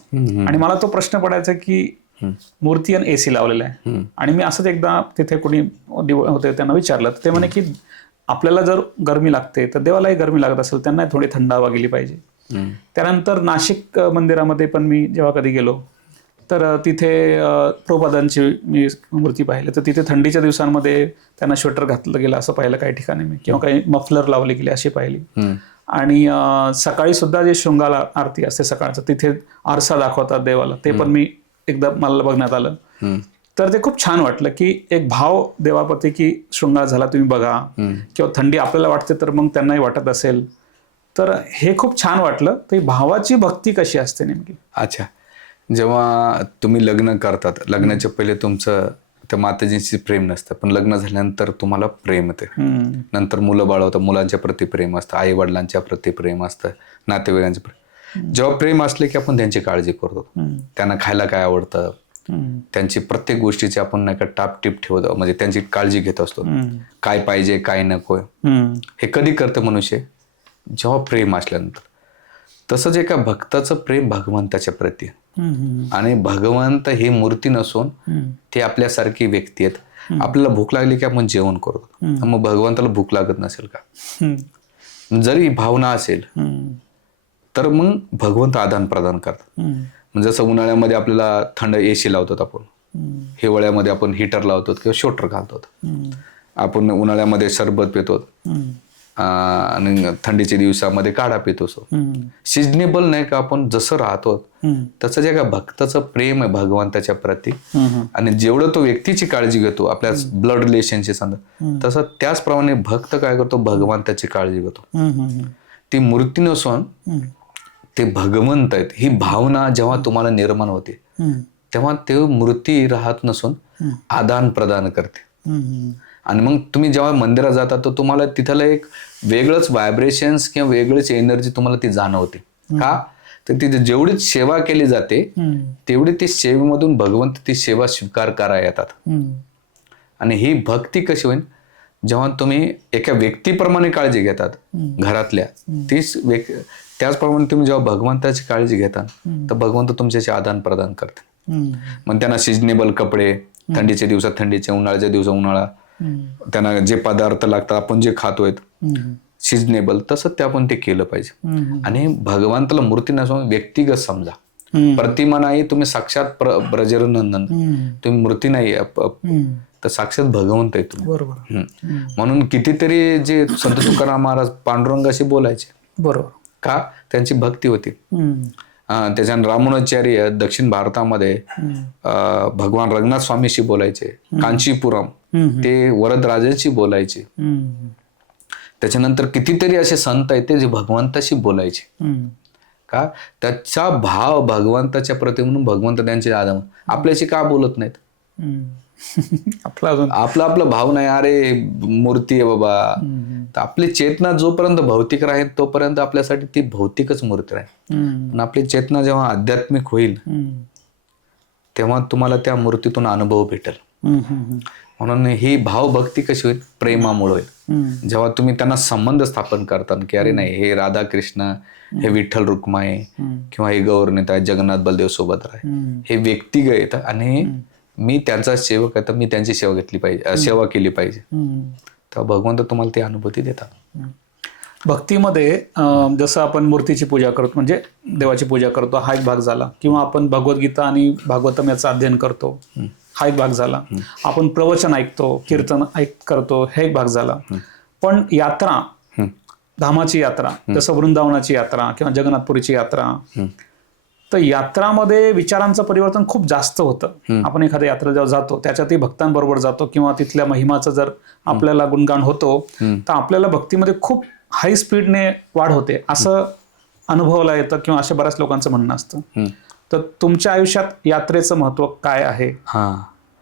आणि मला तो प्रश्न पडायचा की मूर्ती आणि AC लावलेला आहे. आणि मी असंच एकदा तिथे कोणी होते त्यांना विचारलं, तर ते म्हणे की आपल्याला जर गरमी लागते तर देवालाही गरमी लागत असेल, त्यांना थोडी थंड हवा गेली पाहिजे. त्यानंतर नाशिक मंदिरामध्ये पण मी जेव्हा कधी गेलो तर तिथे प्रभुपादांची मी मूर्ती पाहिली, तर तिथे थंडीच्या दिवसांमध्ये त्यांना स्वेटर घातलं गेलं असं पाहिलं काही ठिकाणी मी, किंवा काही मफलर लावले गेले अशी पाहिली. आणि सकाळी सुद्धा जे शृंगाला आरती असते सकाळचं, तिथे आरसा दाखवतात देवाला, ते पण मी एकदा मला बघण्यात आलं. तर ते खूप छान वाटलं की एक भाव देवाप्रती की शृंगार झाला तुम्ही बघा, किंवा थंडी आपल्याला वाटते तर मग त्यांनाही वाटत असेल, तर हे खूप छान वाटलं. तर भावाची भक्ती कशी असते नेमकी? अच्छा, जेव्हा तुम्ही लग्न करतात, लग्नाच्या पहिले तुमचं त्या माताजींशी प्रेम नसतं, पण लग्न झाल्यानंतर तुम्हाला प्रेम येते. नंतर मुलं बाळ होतं, मुलांच्या प्रति प्रेम असतं, आई वडिलांच्या प्रति प्रेम असतं, नातेवाईकांच्या प्रति. जेव्हा प्रेम असले की आपण त्यांची काळजी करतो, त्यांना खायला काय आवडतं, त्यांची प्रत्येक गोष्टीची आपण नाही का टापटीप ठेवतो, म्हणजे त्यांची काळजी घेत असतो, काय पाहिजे काय नको. हे कधी करतं मनुष्य? जेव्हा प्रेम असल्यानंतर. तसंच एका भक्ताचं प्रेम भगवंताच्या प्रती, आणि भगवंत ही मूर्ती नसून ते आपल्यासारखी व्यक्ती आहेत. आपल्याला भूक लागली की आपण जेवण करतो, मग भगवंताला भूक लागत नसेल का? जरी भावना असेल तर मग भगवंत आदान प्रदान करतात. जसं उन्हाळ्यामध्ये आपल्याला थंड AC लावतात आपण, हिवाळ्यामध्ये आपण हिटर लावतो किंवा शोटर घालतो, आपण उन्हाळ्यामध्ये सरबत पितो, आणि थंडीच्या दिवसामध्ये काढा पितो. सिजनेबल नाही का, आपण जसं राहतो तसं जे का भक्ताचं प्रेम आहे भगवंताच्या प्रती, आणि जेवढं तो व्यक्तीची काळजी घेतो आपल्या ब्लड रिलेशनशी समजा, तसं त्याचप्रमाणे भक्त काय करतो, भगवंताची काळजी घेतो. ती मूर्ती नसून ते भगवंत आहेत ही भावना जेव्हा तुम्हाला निर्माण होते तेव्हा ते मूर्ती राहत नसून आदान प्रदान करते. आणि मग तुम्ही जेव्हा मंदिरात जाता तर तुम्हाला तिथलं एक वेगळंच व्हायब्रेशन्स किंवा वेगळीच एनर्जी तुम्हाला ती जाणवते. का तर तिथे जेवढी सेवा केली जाते तेवढी ती सेवेमधून भगवंत ती सेवा स्वीकार करा येतात. आणि ही भक्ती कशी होईल, जेव्हा तुम्ही एका व्यक्तीप्रमाणे काळजी घेतात घरातल्या, त्याचप्रमाणे तुम्ही जेव्हा भगवंताची काळजी घेता तर भगवंत तुमच्याशी आदान प्रदान करते. मग त्यांना सिजनेबल कपडे, थंडीच्या दिवसात थंडीचे, उन्हाळ्याच्या दिवसात उन्हाळा, त्यांना जे पदार्थ लागतात आपण जे खातोय सिजनेबल, तसं ते आपण ते केलं पाहिजे. आणि भगवंताला मूर्ती नसून व्यक्तिगत समजा, प्रतिमा नाही, तुम्ही साक्षात ब्रजरनंदन, तुम्ही मूर्ती नाही तर साक्षात भगवंत आहे तुम्ही. बरोबर. म्हणून कितीतरी जे संत तुकाराम महाराज पांडुरंगाशी बोलायचे. बरोबर. का, त्यांची भक्ती होती. त्याच्यानं रामानुजाचार्य दक्षिण भारतामध्ये भगवान रंगनाथ स्वामीशी बोलायचे, कांचीपुरम ते वरदराजांशी बोलायचे. त्याच्यानंतर कितीतरी असे संत आहेत ते जे भगवंताशी बोलायचे. का, त्याचा भाव भगवंताच्या प्रती म्हणून भगवंत त्यांचे आदम आपल्याशी का बोलत नाहीत. आपला भाव नाही, अरे मूर्ती आहे बाबा. तर आपली चेतना जोपर्यंत भौतिक राहील तोपर्यंत आपल्यासाठी ती भौतिकच मूर्ती राहील. पण आपली चेतना जेव्हा आध्यात्मिक होईल तेव्हा तुम्हाला त्या मूर्तीतून अनुभव भेटेल. म्हणून ही भावभक्ती कशी होईल, प्रेमामुळे होईल. जेव्हा तुम्ही त्यांना संबंध स्थापन करता की अरे नाही, हे राधा कृष्ण, हे विठ्ठल रुक्माई, किंवा हे गौरनेता जगन्नाथ बलदेव सोबत आहे, हे व्यक्तिगत येतात आणि मी त्यांचा सेवक आहे तर मी त्यांची सेवा घेतली पाहिजे, सेवा केली पाहिजे. तर भगवंत तुम्हाला ती अनुभूती देतात. भक्तीमध्ये जसं आपण मूर्तीची पूजा करतो म्हणजे देवाची पूजा करतो हा एक भाग झाला, किंवा आपण भगवद्गीता आणि भागवतम याचं अध्ययन करतो हा एक भाग झाला, आपण प्रवचन ऐकतो, कीर्तन करतो हे एक भाग झाला. पण यात्रा, धामाची यात्रा, जसं वृंदावनाची यात्रा किंवा जगन्नाथपुरीची यात्रा, तर यात्रामध्ये विचारांचं परिवर्तन खूप जास्त होतं. आपण एखाद्या यात्रेला जेव्हा जातो त्याच्यातही भक्तांबरोबर जातो किंवा तिथल्या महिमाचं जर आपल्याला गुणगान होतो तर आपल्याला भक्तीमध्ये खूप हाय स्पीडने वाढ होते असं अनुभवाला येतं किंवा अशा बऱ्याच लोकांचं म्हणणं असतं. तर तुमच्या आयुष्यात यात्रेचं महत्व काय आहे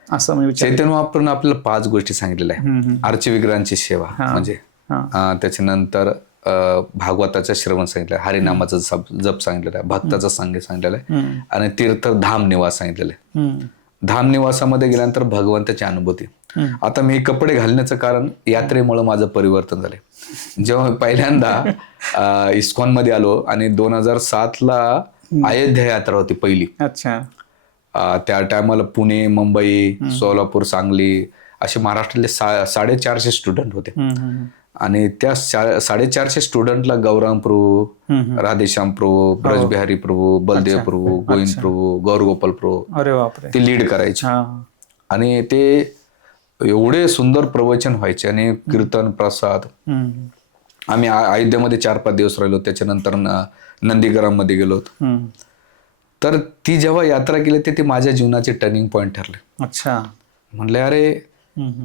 असं मी चैतन्य महाप्रभूंनी आपल्याला 5 गोष्टी सांगितलेल्या आहे. अर्चविग्रहांची सेवा म्हणजे, त्याच्यानंतर भागवताचं श्रवण सांगितलं, हरिनामाचा जप सांगितलेला आहे, भक्ताचा संगीत सांगितलेला आहे, आणि तीर्थ धाम निवास सांगितलेला आहे. धाम निवासामध्ये गेल्यानंतर भगवंताची अनुभूती. आता मी कपडे घालण्याचं कारण यात्रेमुळे माझं परिवर्तन झालंय. जेव्हा पहिल्यांदा इस्कॉन मध्ये आलो आणि 2007ला अयोध्या यात्रा होती पहिली. अच्छा. त्या टायमाला पुणे, मुंबई, सोलापूर, सांगली असे महाराष्ट्रातले 450 स्टुडंट होते. आणि त्या 450 स्टुडंटला गौरांग प्रभू, राधेश्याम प्रभू, ब्रजबिहारी प्रभू, बलदेव प्रभू, गोविंद प्रभू, गौरगोपाल प्रभू ते लीड करायचे. आणि ते एवढे सुंदर प्रवचन व्हायचे आणि कीर्तन, प्रसाद. आम्ही अयोध्येमध्ये 4-5 दिवस राहिलो, त्याच्यानंतर नंदीग्राममध्ये गेलो. तर ती जेव्हा यात्रा केली ती माझ्या जीवनाचे टर्निंग पॉइंट ठरले. अच्छा. म्हणले अरे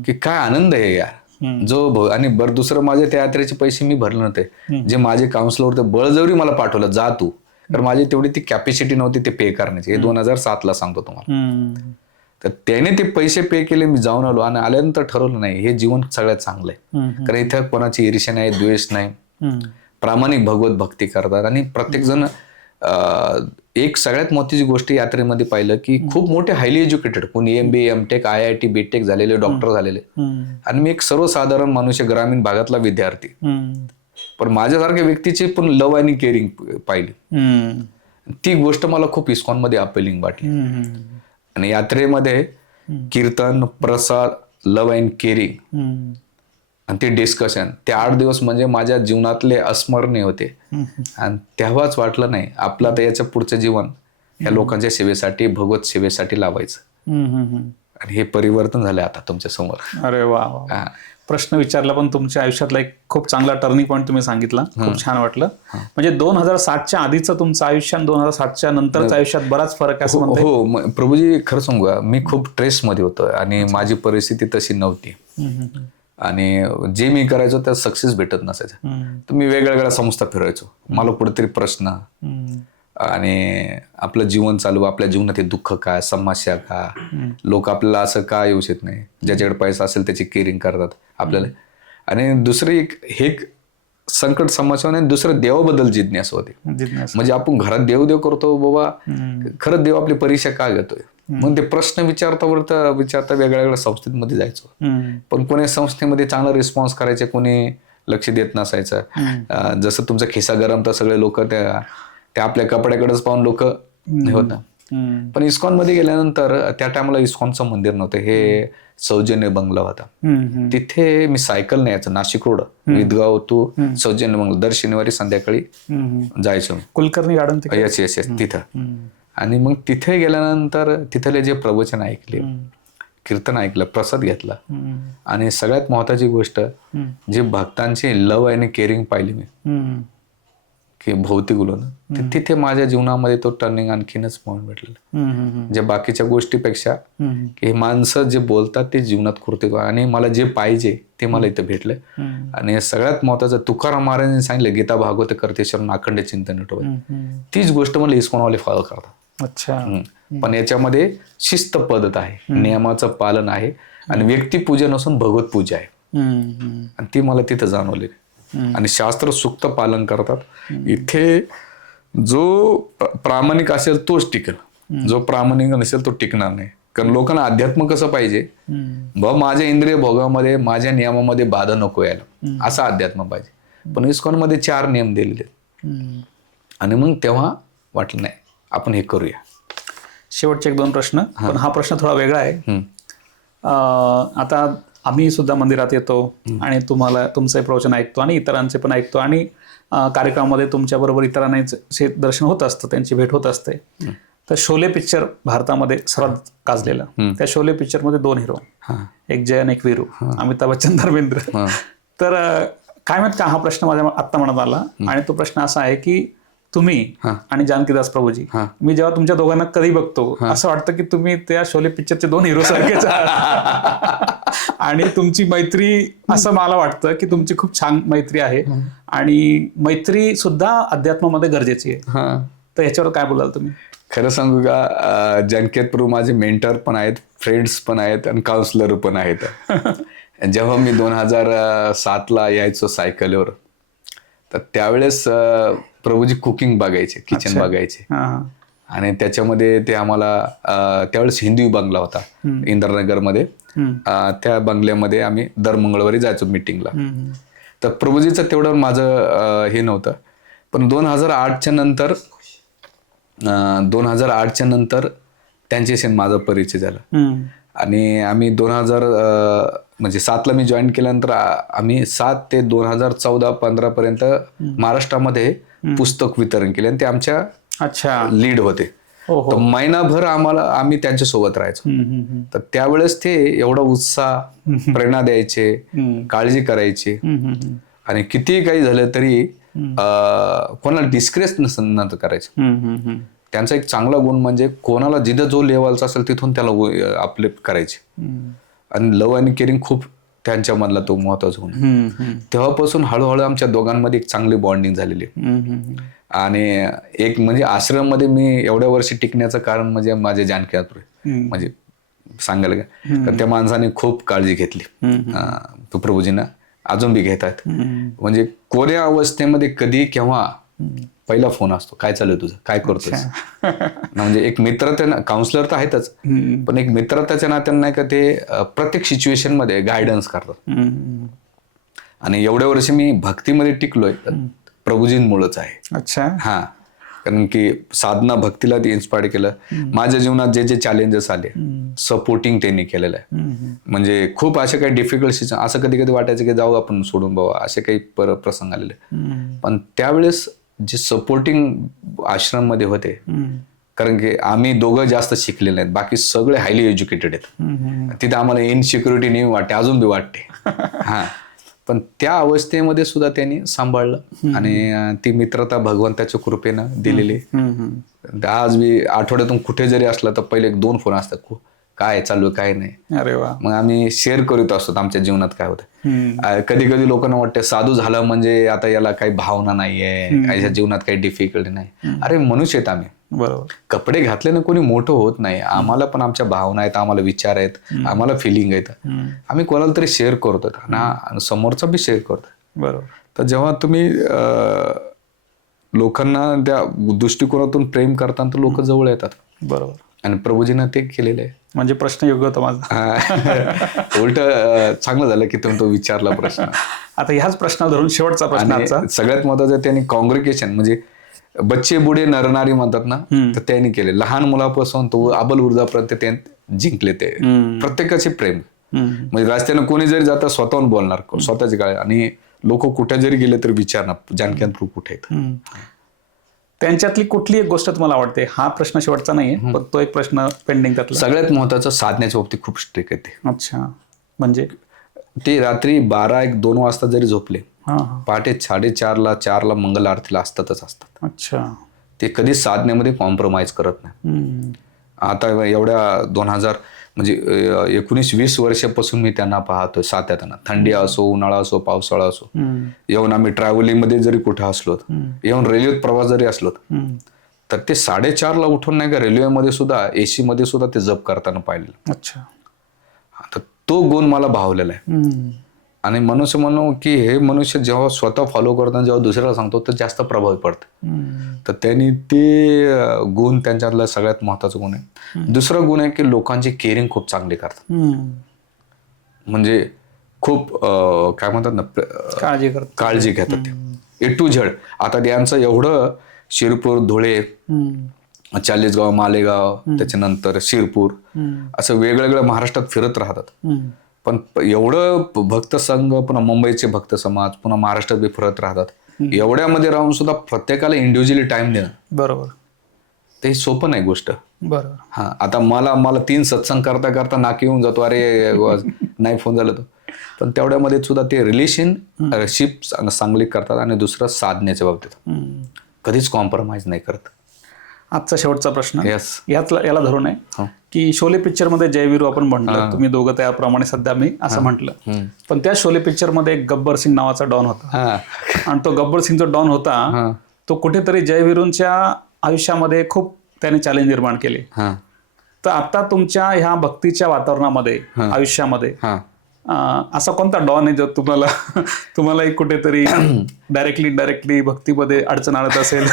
की काय आनंद आहे यार. आणि दुसरं माझे त्या यात्रेचे पैसे मी भरले नव्हते, जे माझे काउन्सिलर होते बळजबरी मला पाठवलं जा तू, तर माझी तेवढी ती कॅपॅसिटी नव्हती ते पे करण्याची. हे 2007ला सांगतो तुम्हाला. तर त्याने ते पैसे पे केले, मी जाऊन आलो आणि आल्यानंतर ठरवलं नाही हे जीवन सगळ्यात चांगलं आहे. कारण इथं कोणाची ईर्ष्या नाही, द्वेष नाही, प्रामाणिक भगवत भक्ती करतात. आणि प्रत्येक जण एक सगळ्यात महत्त्वाची गोष्ट यात्रेमध्ये पाहिलं की खूप मोठे हायली एज्युकेटेड, कोणी MBA, MTech, IIT, BTech झालेले, डॉक्टर झालेले, आणि मी एक सर्वसाधारण मनुष्य, ग्रामीण भागातला विद्यार्थी. पण माझ्यासारख्या व्यक्तीची पण लव आणि केअरिंग पाहिली. ती गोष्ट मला खूप इस्कॉनमध्ये अपेलिंग वाटली. आणि यात्रेमध्ये कीर्तन, प्रसाद, लव अँड केअरिंग आणि ते डिस्कशन, ते 8 दिवस म्हणजे माझ्या जीवनातले अस्मरणीय होते. आणि तेव्हाच वाटलं नाही आपलं तर याचं पुढचं जीवन या लोकांच्या सेवेसाठी, भगवत सेवेसाठी लावायचं. आणि हे परिवर्तन झालं आता तुमच्या समोर. अरे वा वा. प्रश्न विचारला पण तुमच्या आयुष्यातला एक खूप चांगला टर्निंग पॉईंट तुम्ही सांगितला. खूप छान वाटलं. म्हणजे 2007च्या आधीचं तुमचं आयुष्य आणि 2007च्या नंतरच्या आयुष्यात बराच फरक आहे असं म्हणता येईल? हो प्रभूजी, खरं सांगू का, मी खूप स्ट्रेसमध्ये होतो आणि माझी परिस्थिती तशी नव्हती. आणि जे मी करायचो त्यात सक्सेस भेटत नसायचं. तर मी वेगवेगळ्या संस्था फिरायचो. मला कुठेतरी प्रश्न आणि आपलं जीवन चालू, आपल्या जीवनात हे दुःख काय, समस्या का, लोक आपल्याला असं का येऊ शकत नाही, ज्याच्याकडे पैसा असेल त्याची केअरिंग करतात आपल्याला. आणि दुसरी एक संकट समस्या आणि दुसरं देवाबद्दल जिज्ञासा होती. म्हणजे आपण घरात देव करतो, बाबा खरंच देव आपली परीक्षा का घेतोय. मग ते प्रश्न विचारता वेगळ्या संस्थेमध्ये जायचो. पण कोणी संस्थेमध्ये चांगला रिस्पॉन्स करायचे, कोणी लक्ष देत नसायचं. जसं तुमचा खिसा गरम तर सगळे लोक त्या आपल्या कपड्याकडेच पाहून लोक होत. पण इस्कॉन मध्ये गेल्यानंतर त्या टायमाला इस्कॉनचं मंदिर नव्हतं, हे सौजन्य बंगला होता. तिथे मी सायकल न्यायचं, नाशिक रोड विदगाव टू सौजन्य बंगला, दर शनिवारी संध्याकाळी जायचो. कुलकर्णी गार्डन येस तिथं. आणि मग तिथे गेल्यानंतर तिथले जे प्रवचन ऐकले, कीर्तन ऐकलं, प्रसाद घेतला, आणि सगळ्यात महत्वाची गोष्ट जे भक्तांची लव आणि केअरिंग पाहिली मी की भौतिक बोलून, तिथे माझ्या जीवनामध्ये तो टर्निंग आणखीनच पॉईंट भेटलेला. ज्या बाकीच्या गोष्टीपेक्षा की माणसं जे बोलतात ते जीवनात कृती, आणि मला जे पाहिजे ते मला इथं भेटलं. आणि सगळ्यात महत्वाचं तुकाराम महाराजांनी सांगितलं, गीता भागवत करतेश्वर अखंड चिंतन विठोबा, तीच गोष्ट मला इस्कॉनवाले फॉलो करतात. अच्छा. पण याच्यामध्ये शिस्त पद्धत आहे, नियमाचं पालन आहे, आणि व्यक्तिपूजन नसून भगवत पूजा आहे. आणि ती मला तिथं जाणवली. आणि शास्त्र सुक्त पालन करतात. इथे जो प्रामाणिक असेल तोच टिकेल, जो प्रामाणिक नसेल तो टिकणार नाही. कारण लोकांना अध्यात्म कसं पाहिजे, माझ्या इंद्रिय भोगामध्ये, माझ्या नियमामध्ये बाधा नको यायला, असा अध्यात्म पाहिजे. पण इस्कॉनमध्ये 4 नियम दिलेले. आणि मग तेव्हा वाटलं नाही आपण हे करूया. शेवटचे 1-2 प्रश्न, पण हा प्रश्न थोडा वेगळा आहे. आता आम्ही सुद्धा मंदिरात येतो आणि तुमचं प्रवचन ऐकतो आणि इतरांचे पण ऐकतो, आणि कार्यक्रमामध्ये तुमच्याबरोबर इतरांचे दर्शन होत असतं, त्यांची भेट होत असते. तर शोले पिक्चर भारतामध्ये सर्वात गाजलेला. त्या शोले पिक्चरमध्ये 2 हिरो, एक जय आणि एक वीरू, अमिताभ बच्चन, धर्मेंद्र. तर काय माहित का, हा प्रश्न माझ्या आत्ता मनात आला. आणि तो प्रश्न असा आहे की तुम्ही आणि जानकीदास प्रभूजी, मी जेव्हा तुमच्या दोघांना कधी बघतो असं वाटतं की तुम्ही त्या शोले पिक्चरचे 2 हिरो सारखेच आहात. आणि तुमची मैत्री, असं मला वाटतं की तुमची खूप छान मैत्री आहे, आणि मैत्री सुद्धा अध्यात्मामध्ये गरजेची आहे. तर याच्यावर काय बोलाल तुम्ही? खरं सांगू का, जानकीदास प्रभू माझे मेंटर पण आहेत, फ्रेंड्स पण आहेत, आणि काउन्सिलर पण आहेत. जेव्हा मी 2007ला यायचो सायकलवर, तर त्यावेळेस प्रभूजी कुकिंग बघायचे, किचन बघायचे. आणि त्याच्यामध्ये ते आम्हाला त्यावेळेस हिंदी बंगला होता इंद्रनगरमध्ये, त्या बंगल्यामध्ये आम्ही दर मंगळवारी जायचो मीटिंगला. तर प्रभूजीचं तेवढं माझं हे नव्हतं. पण 2008च्या नंतर त्यांच्याशी माझा परिचय झाला. आणि आम्ही 2007ला मी जॉईन केल्यानंतर आम्ही 7 ते 2014-15 पर्यंत महाराष्ट्रामध्ये पुस्तक वितरण केले, आणि ते आमच्या लीड होते. तर महिनाभर आम्ही त्यांच्यासोबत राहायचो. तर त्यावेळेस ते एवढा उत्साह, प्रेरणा द्यायचे, काळजी करायची, आणि किती काही झालं तरी कोणाला डिस्करेज नसतं करायचं. त्यांचा एक चांगला गुण म्हणजे कोणाला जिथं जो लेवलचा असेल तिथून त्याला अपलिफ्ट करायचे. आणि लव आणि केअरिंग खूप त्यांच्यामधला तो महत्वाचा गुण. तेव्हापासून हळूहळू आमच्या दोघांमध्ये एक चांगली बॉन्डिंग झालेली. आणि एक म्हणजे आश्रममध्ये मी एवढ्या वर्षी टिकण्याचं कारण म्हणजे माझे जानकीदास प्रभू, म्हणजे सांगायला का, तर त्या माणसाने खूप काळजी घेतली प्रभूजींना, अजून बी घेतात. म्हणजे कोण्या अवस्थेमध्ये कधी केव्हा पहिला फोन असतो, काय चालू तुझं, काय करतोस. म्हणजे एक मित्र, काउन्सिलर तर आहेतच, पण एक मित्रताच्या नात्यानं नाही का ते प्रत्येक सिच्युएशन मध्ये गायडन्स करतात. आणि एवढ्या वर्षी मी भक्तीमध्ये टिकलोय प्रभूजींमुळेच आहे. अच्छा. हा, कारण की साधना भक्तीला ते इन्स्पायर केलं. माझ्या जीवनात जे चॅलेंजेस आले, सपोर्टिंग त्यांनी केलेलं आहे. म्हणजे खूप असे काही डिफिकल्ट, असं कधी कधी वाटायचं की जाऊ आपण सोडून बाबा, असे काही प्रसंग आलेले. पण त्यावेळेस जे सपोर्टिंग आश्रम मध्ये होते, कारण की आम्ही दोघं जास्त शिकलेले नाहीत, बाकी सगळे हायली एज्युकेटेड आहेत. तिथे आम्हाला इनसिक्युरिटी नाही वाटते, अजून बी वाटते. हा, पण त्या अवस्थेमध्ये सुद्धा त्यांनी सांभाळलं आणि ती मित्रता भगवंताच्या कृपेनं दिलेली. आज मी आठवड्यातून कुठे जरी असलं तर पहिले 2 फोन असतात, काय चालू आहे काय नाही. अरे वा. मग आम्ही शेअर करीत असतो आमच्या जीवनात काय होतं. कधी कधी लोकांना वाटतं साधू झालं म्हणजे आता याला काही भावना नाहीये, याच्या जीवनात काही डिफिकल्टी नाही. अरे मनुष्य आहेत आम्ही. बरोबर. कपडे घातल्यानं कोणी मोठं होत नाही. आम्हाला पण आमच्या भावना आहेत, आम्हाला विचार आहेत, आम्हाला फिलिंग आहेत. आम्ही कोणाला तरी शेअर करतो आणि समोरचा बी शेअर करतो. बरोबर. तर जेव्हा तुम्ही लोकांना त्या दृष्टिकोनातून प्रेम करताना तर लोक जवळ येतात. बरोबर. आणि प्रभूजीनं ते केलेलं आहे. म्हणजे प्रश्न योग्य होता माझा. उलट चांगलं झालं की तुम्ही तो विचारला प्रश्न. आता ह्याच प्रश्नाला धरून शेवटचा प्रश्न आजचा. सगळ्यात महत्वाचं त्यांनी कॉंग्रिगेशन म्हणजे बच्चे बुडे नरनारी म्हणतात ना, तर त्यांनी केले. लहान मुलापासून तो अबल वृद्धापर्यंत ते जिंकले. ते प्रत्येकाचे प्रेम म्हणजे रस्त्यानं कोणी जरी जाता स्वतःहून बोलणार, स्वतःची काळ, आणि लोक कुठे जरी गेले तर विचारणार जानकी कुठे आहेत. त्यांच्यातली कुठली एक गोष्ट तुम्हाला आवडते? हा प्रश्न शेवटचा नाहीये, पण तो एक प्रश्न पेंडिंग त्यातला. सगळ्यात महत्वाचं साधण्याच्या बाबतीत खूप स्ट्रिक आहे ते. अच्छा. म्हणजे ते रात्री 12-1-2 वाजता जरी झोपले, हा. पहाटे 4:30ला मंगल आरतीला असतातच असतात. अच्छा. ते कधीच साधण्यामध्ये कॉम्प्रोमाइज करत नाही. आता एवढ्या 2000 म्हणजे 19-20 वर्षापासून मी त्यांना पाहतोय साधताना. थंडी असो, उन्हाळा असो, पावसाळा असो, येऊन आम्ही ट्रॅव्हलिंग मध्ये जरी कुठे असलो, येऊन रेल्वेत प्रवास जरी असलो, तर ते 4:30ला उठून नाही का रेल्वेमध्ये सुद्धा, एसी मध्ये सुद्धा ते जप करताना पाहिलं. अच्छा. तर तो गुण मला भावलेला आहे. आणि मनुष्य म्हणू की हे मनुष्य जेव्हा स्वतः फॉलो करताना जेव्हा दुसऱ्याला सांगतो तर जास्त प्रभावी पडतं. तर त्यांनी ते गुण त्यांच्यातला सगळ्यात महत्वाचा गुण आहे. दुसरा गुण आहे की लोकांची केअरिंग खूप चांगली करतात. म्हणजे खूप काय म्हणतात ना, काळजी घेतात ते A to Z. आता त्यांचं एवढं शिरपूर, धुळे, चाळीसगाव, मालेगाव, त्याच्यानंतर शिरपूर, असं वेगवेगळ्या महाराष्ट्रात फिरत राहतात. पण एवढं भक्त संघ, पुन्हा मुंबईचे भक्त समाज, पुन्हा महाराष्ट्रात बी फिरत राहतात. एवढ्यामध्ये राहून सुद्धा प्रत्येकाला इंडिव्हिज्युअली टाइम देणं, बरोबर, ते सोपं नाही गोष्ट. बरोबर. हा, आता मला 3 सत्संग करता करता नाकी येऊन जातो, अरे नाही फोन झाला तो. पण तेवढ्यामध्ये सुद्धा ते रिलेशनशिप चांगली करतात. आणि दुसरं साधण्याच्या बाबतीत कधीच कॉम्प्रोमाइज नाही करत. आजचा शेवटचा प्रश्न Yes. याला धरून आहे की शोले पिक्चर मध्ये जयवीरू आपण म्हटलं, तुम्ही दोघं त्याप्रमाणे सध्या मी असं म्हटलं, पण त्या शोले पिक्चर मध्ये एक गब्बर सिंग नावाचा डॉन होता. आणि तो गब्बर सिंग जो डॉन होता तो कुठेतरी जयवीरूंच्या आयुष्यामध्ये खूप त्याने चॅलेंज निर्माण केले. तर आता तुमच्या ह्या भक्तीच्या वातावरणामध्ये, आयुष्यामध्ये असा कोणता डॉन आहे जो तुम्हाला कुठेतरी डायरेक्टली भक्तीमध्ये अडचण आणत असेल?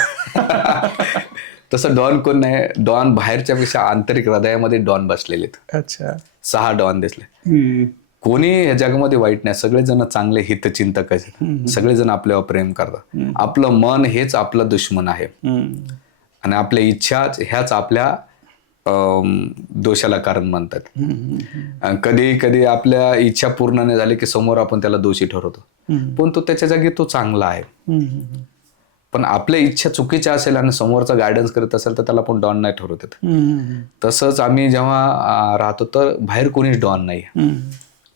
तसं डॉन कोण नाही. डॉन बाहेरच्या पेक्षा आंतरिक हृदयामध्ये डॉन बसलेले. अच्छा. 6 डॉन दिसले. कोणी या जगामध्ये वाईट नाही, सगळेजण चांगले हितचिंतक आहेत. सगळेजण आपल्यावर प्रेम करतात. आपलं मन हेच आपलं दुश्मन आहे आणि आपल्या इच्छा ह्याच आपल्या दोषाला कारण म्हणतात. कधी कधी आपल्या इच्छा पूर्ण नाही झाली की समोर आपण त्याला दोषी ठरवतो, पण तो त्याच्या जागी तो चांगला आहे. पण आपल्या इच्छा चुकीच्या असेल आणि समोरचा गायडन्स करत असेल तर त्याला आपण डॉन नाही ठरवत येत. तसंच आम्ही जेव्हा राहतो तर बाहेर कोणीच डॉन नाही,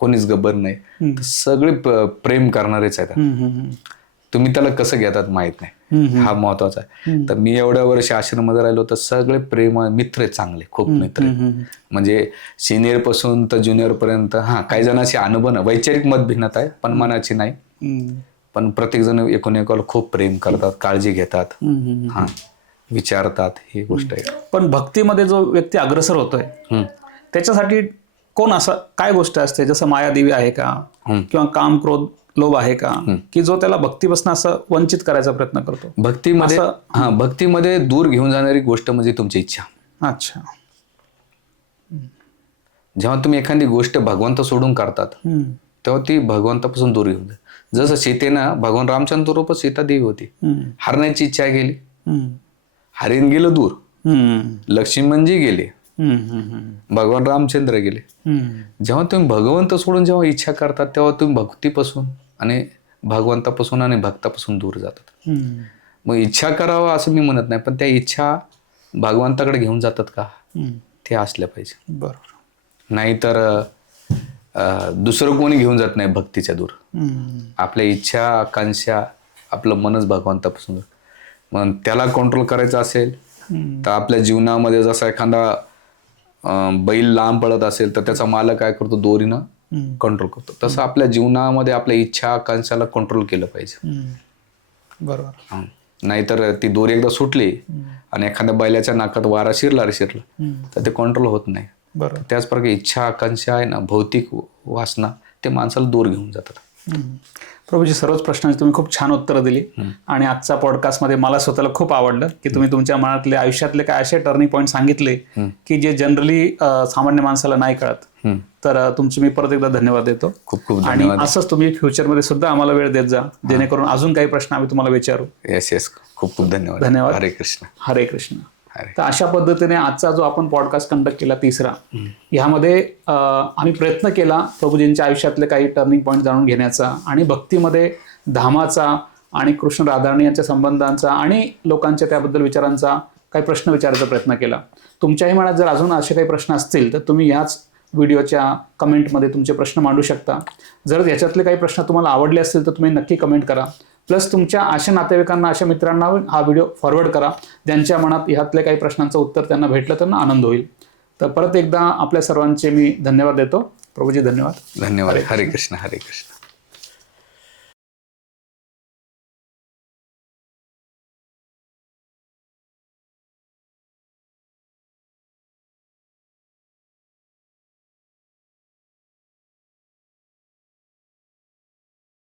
कोणीच गब्बर नाही, सगळे प्रेम करणारेच आहेत. तुम्ही त्याला कसं घेतात माहित नाही, हा महत्वाचा आहे. तर मी एवढ्या वर्ष आश्रममध्ये राहिलो तर सगळे प्रेम मित्र आहेत, चांगले खूप मित्र आहेत. म्हणजे सिनियर पासून तर ज्युनियर पर्यंत. काही जणांची अनुभव वैचारिक मतभिन्नता आहे पण मनाची नाही. पण प्रत्येक जण एकोणएकाला खूप प्रेम करतात, काळजी घेतात, विचारतात, ही गोष्ट आहे. पण भक्तीमध्ये जो व्यक्ती अग्रसर होतोय त्याच्यासाठी कोण असं काय गोष्ट असते, जसं मायादेवी आहे का, किंवा काम, क्रोध, लोभ आहे का, की जो त्याला भक्तीपासून असं वंचित करायचा प्रयत्न करतो? भक्तीमध्ये दूर घेऊन जाणारी गोष्ट म्हणजे तुमची इच्छा. अच्छा. जेव्हा तुम्ही एखादी गोष्ट भगवंत सोडून करतात तेव्हा ती भगवंतापासून दूर घेऊन जाते. जसं सीतेनं भगवान रामचंद्र रूपात सीता देवी होती, हरण्याची इच्छा गेली, हरिण गेलं दूर, लक्ष्मणजी गेले, भगवान रामचंद्र गेले. जेव्हा तुम्ही भगवंत सोडून जेव्हा इच्छा करतात तेव्हा तुम्ही भक्तीपासून आणि भगवंतापासून आणि भक्तापासून दूर जातात. मग इच्छा करावं असं मी म्हणत नाही, पण त्या इच्छा भगवंताकडे घेऊन जातात का, हम्म. ते असल्या पाहिजे. बरोबर. नाहीतर दुसरं कोणी घेऊन जात नाही भक्तीच्या दूर. हम्म. आपल्या इच्छा आकांक्षा आपलं मनच भगवंतापासून दूर. मग त्याला कंट्रोल करायचं असेल तर आपल्या जीवनामध्ये जसा एखादा बैल लांब पळत असेल तर त्याचा मालक काय करतो, दोरीनं कंट्रोल करतो. तसं आपल्या जीवनामध्ये आपल्या इच्छा आकांक्षाला कंट्रोल केलं पाहिजे. बरोबर. नाहीतर ती दोरी एकदा सुटली आणि एखाद्या बैलाच्या नाकात वारा शिरला तर ते कंट्रोल होत नाही. बरोबर. त्याच प्रकारे इच्छा आकांक्षा आहे ना, भौतिक वासना, ते माणसाला दूर घेऊन जातात. प्रभूजी, सर्वच प्रश्नांची तुम्ही खूप छान उत्तरं दिली आणि आजच्या पॉडकास्टमध्ये मला स्वतःला खूप आवडलं की तुम्ही तुमच्या मनातले आयुष्यातले काय असे टर्निंग पॉईंट सांगितले की जे जनरली सामान्य माणसाला नाही कळत. तर तुमचे मी परत एकदा धन्यवाद देतो. खूप खूप आणि धन्यवाद. असंच तुम्ही फ्युचरमध्ये सुद्धा आम्हाला वेळ देत जा, जेणेकरून अजून काही प्रश्न आम्ही तुम्हाला विचारू. येस खूप खूप धन्यवाद. धन्यवाद. हरे कृष्ण. हरे कृष्ण. हरे. तर अशा पद्धतीने आजचा जो आपण पॉडकास्ट कंडक्ट केला 3रा, ह्यामध्ये आम्ही प्रयत्न केला प्रभूजींच्या आयुष्यातले काही टर्निंग पॉईंट जाणून घेण्याचा आणि भक्तीमध्ये धामाचा आणि कृष्ण राधाराणी यांच्या संबंधांचा आणि लोकांच्या त्याबद्दल विचारांचा काही प्रश्न विचारायचा प्रयत्न केला. तुमच्याही मनात जर अजून असे काही प्रश्न असतील तर तुम्ही ह्याच व्हिडिओच्या कमेंटमध्ये तुमचे प्रश्न मांडू शकता. जर याच्यातले काही प्रश्न तुम्हाला आवडले असतील तर तुम्ही नक्की कमेंट करा. प्लस तुमच्या अशा नातेवाईकांना, अशा मित्रांना हा व्हिडिओ फॉरवर्ड करा ज्यांच्या मनात ह्यातल्या काही प्रश्नांचं उत्तर त्यांना भेटलं, त्यांना आनंद होईल. तर परत एकदा आपल्या सर्वांचे मी धन्यवाद देतो. प्रभूजी, धन्यवाद. धन्यवाद. हरे कृष्ण. हरे कृष्ण.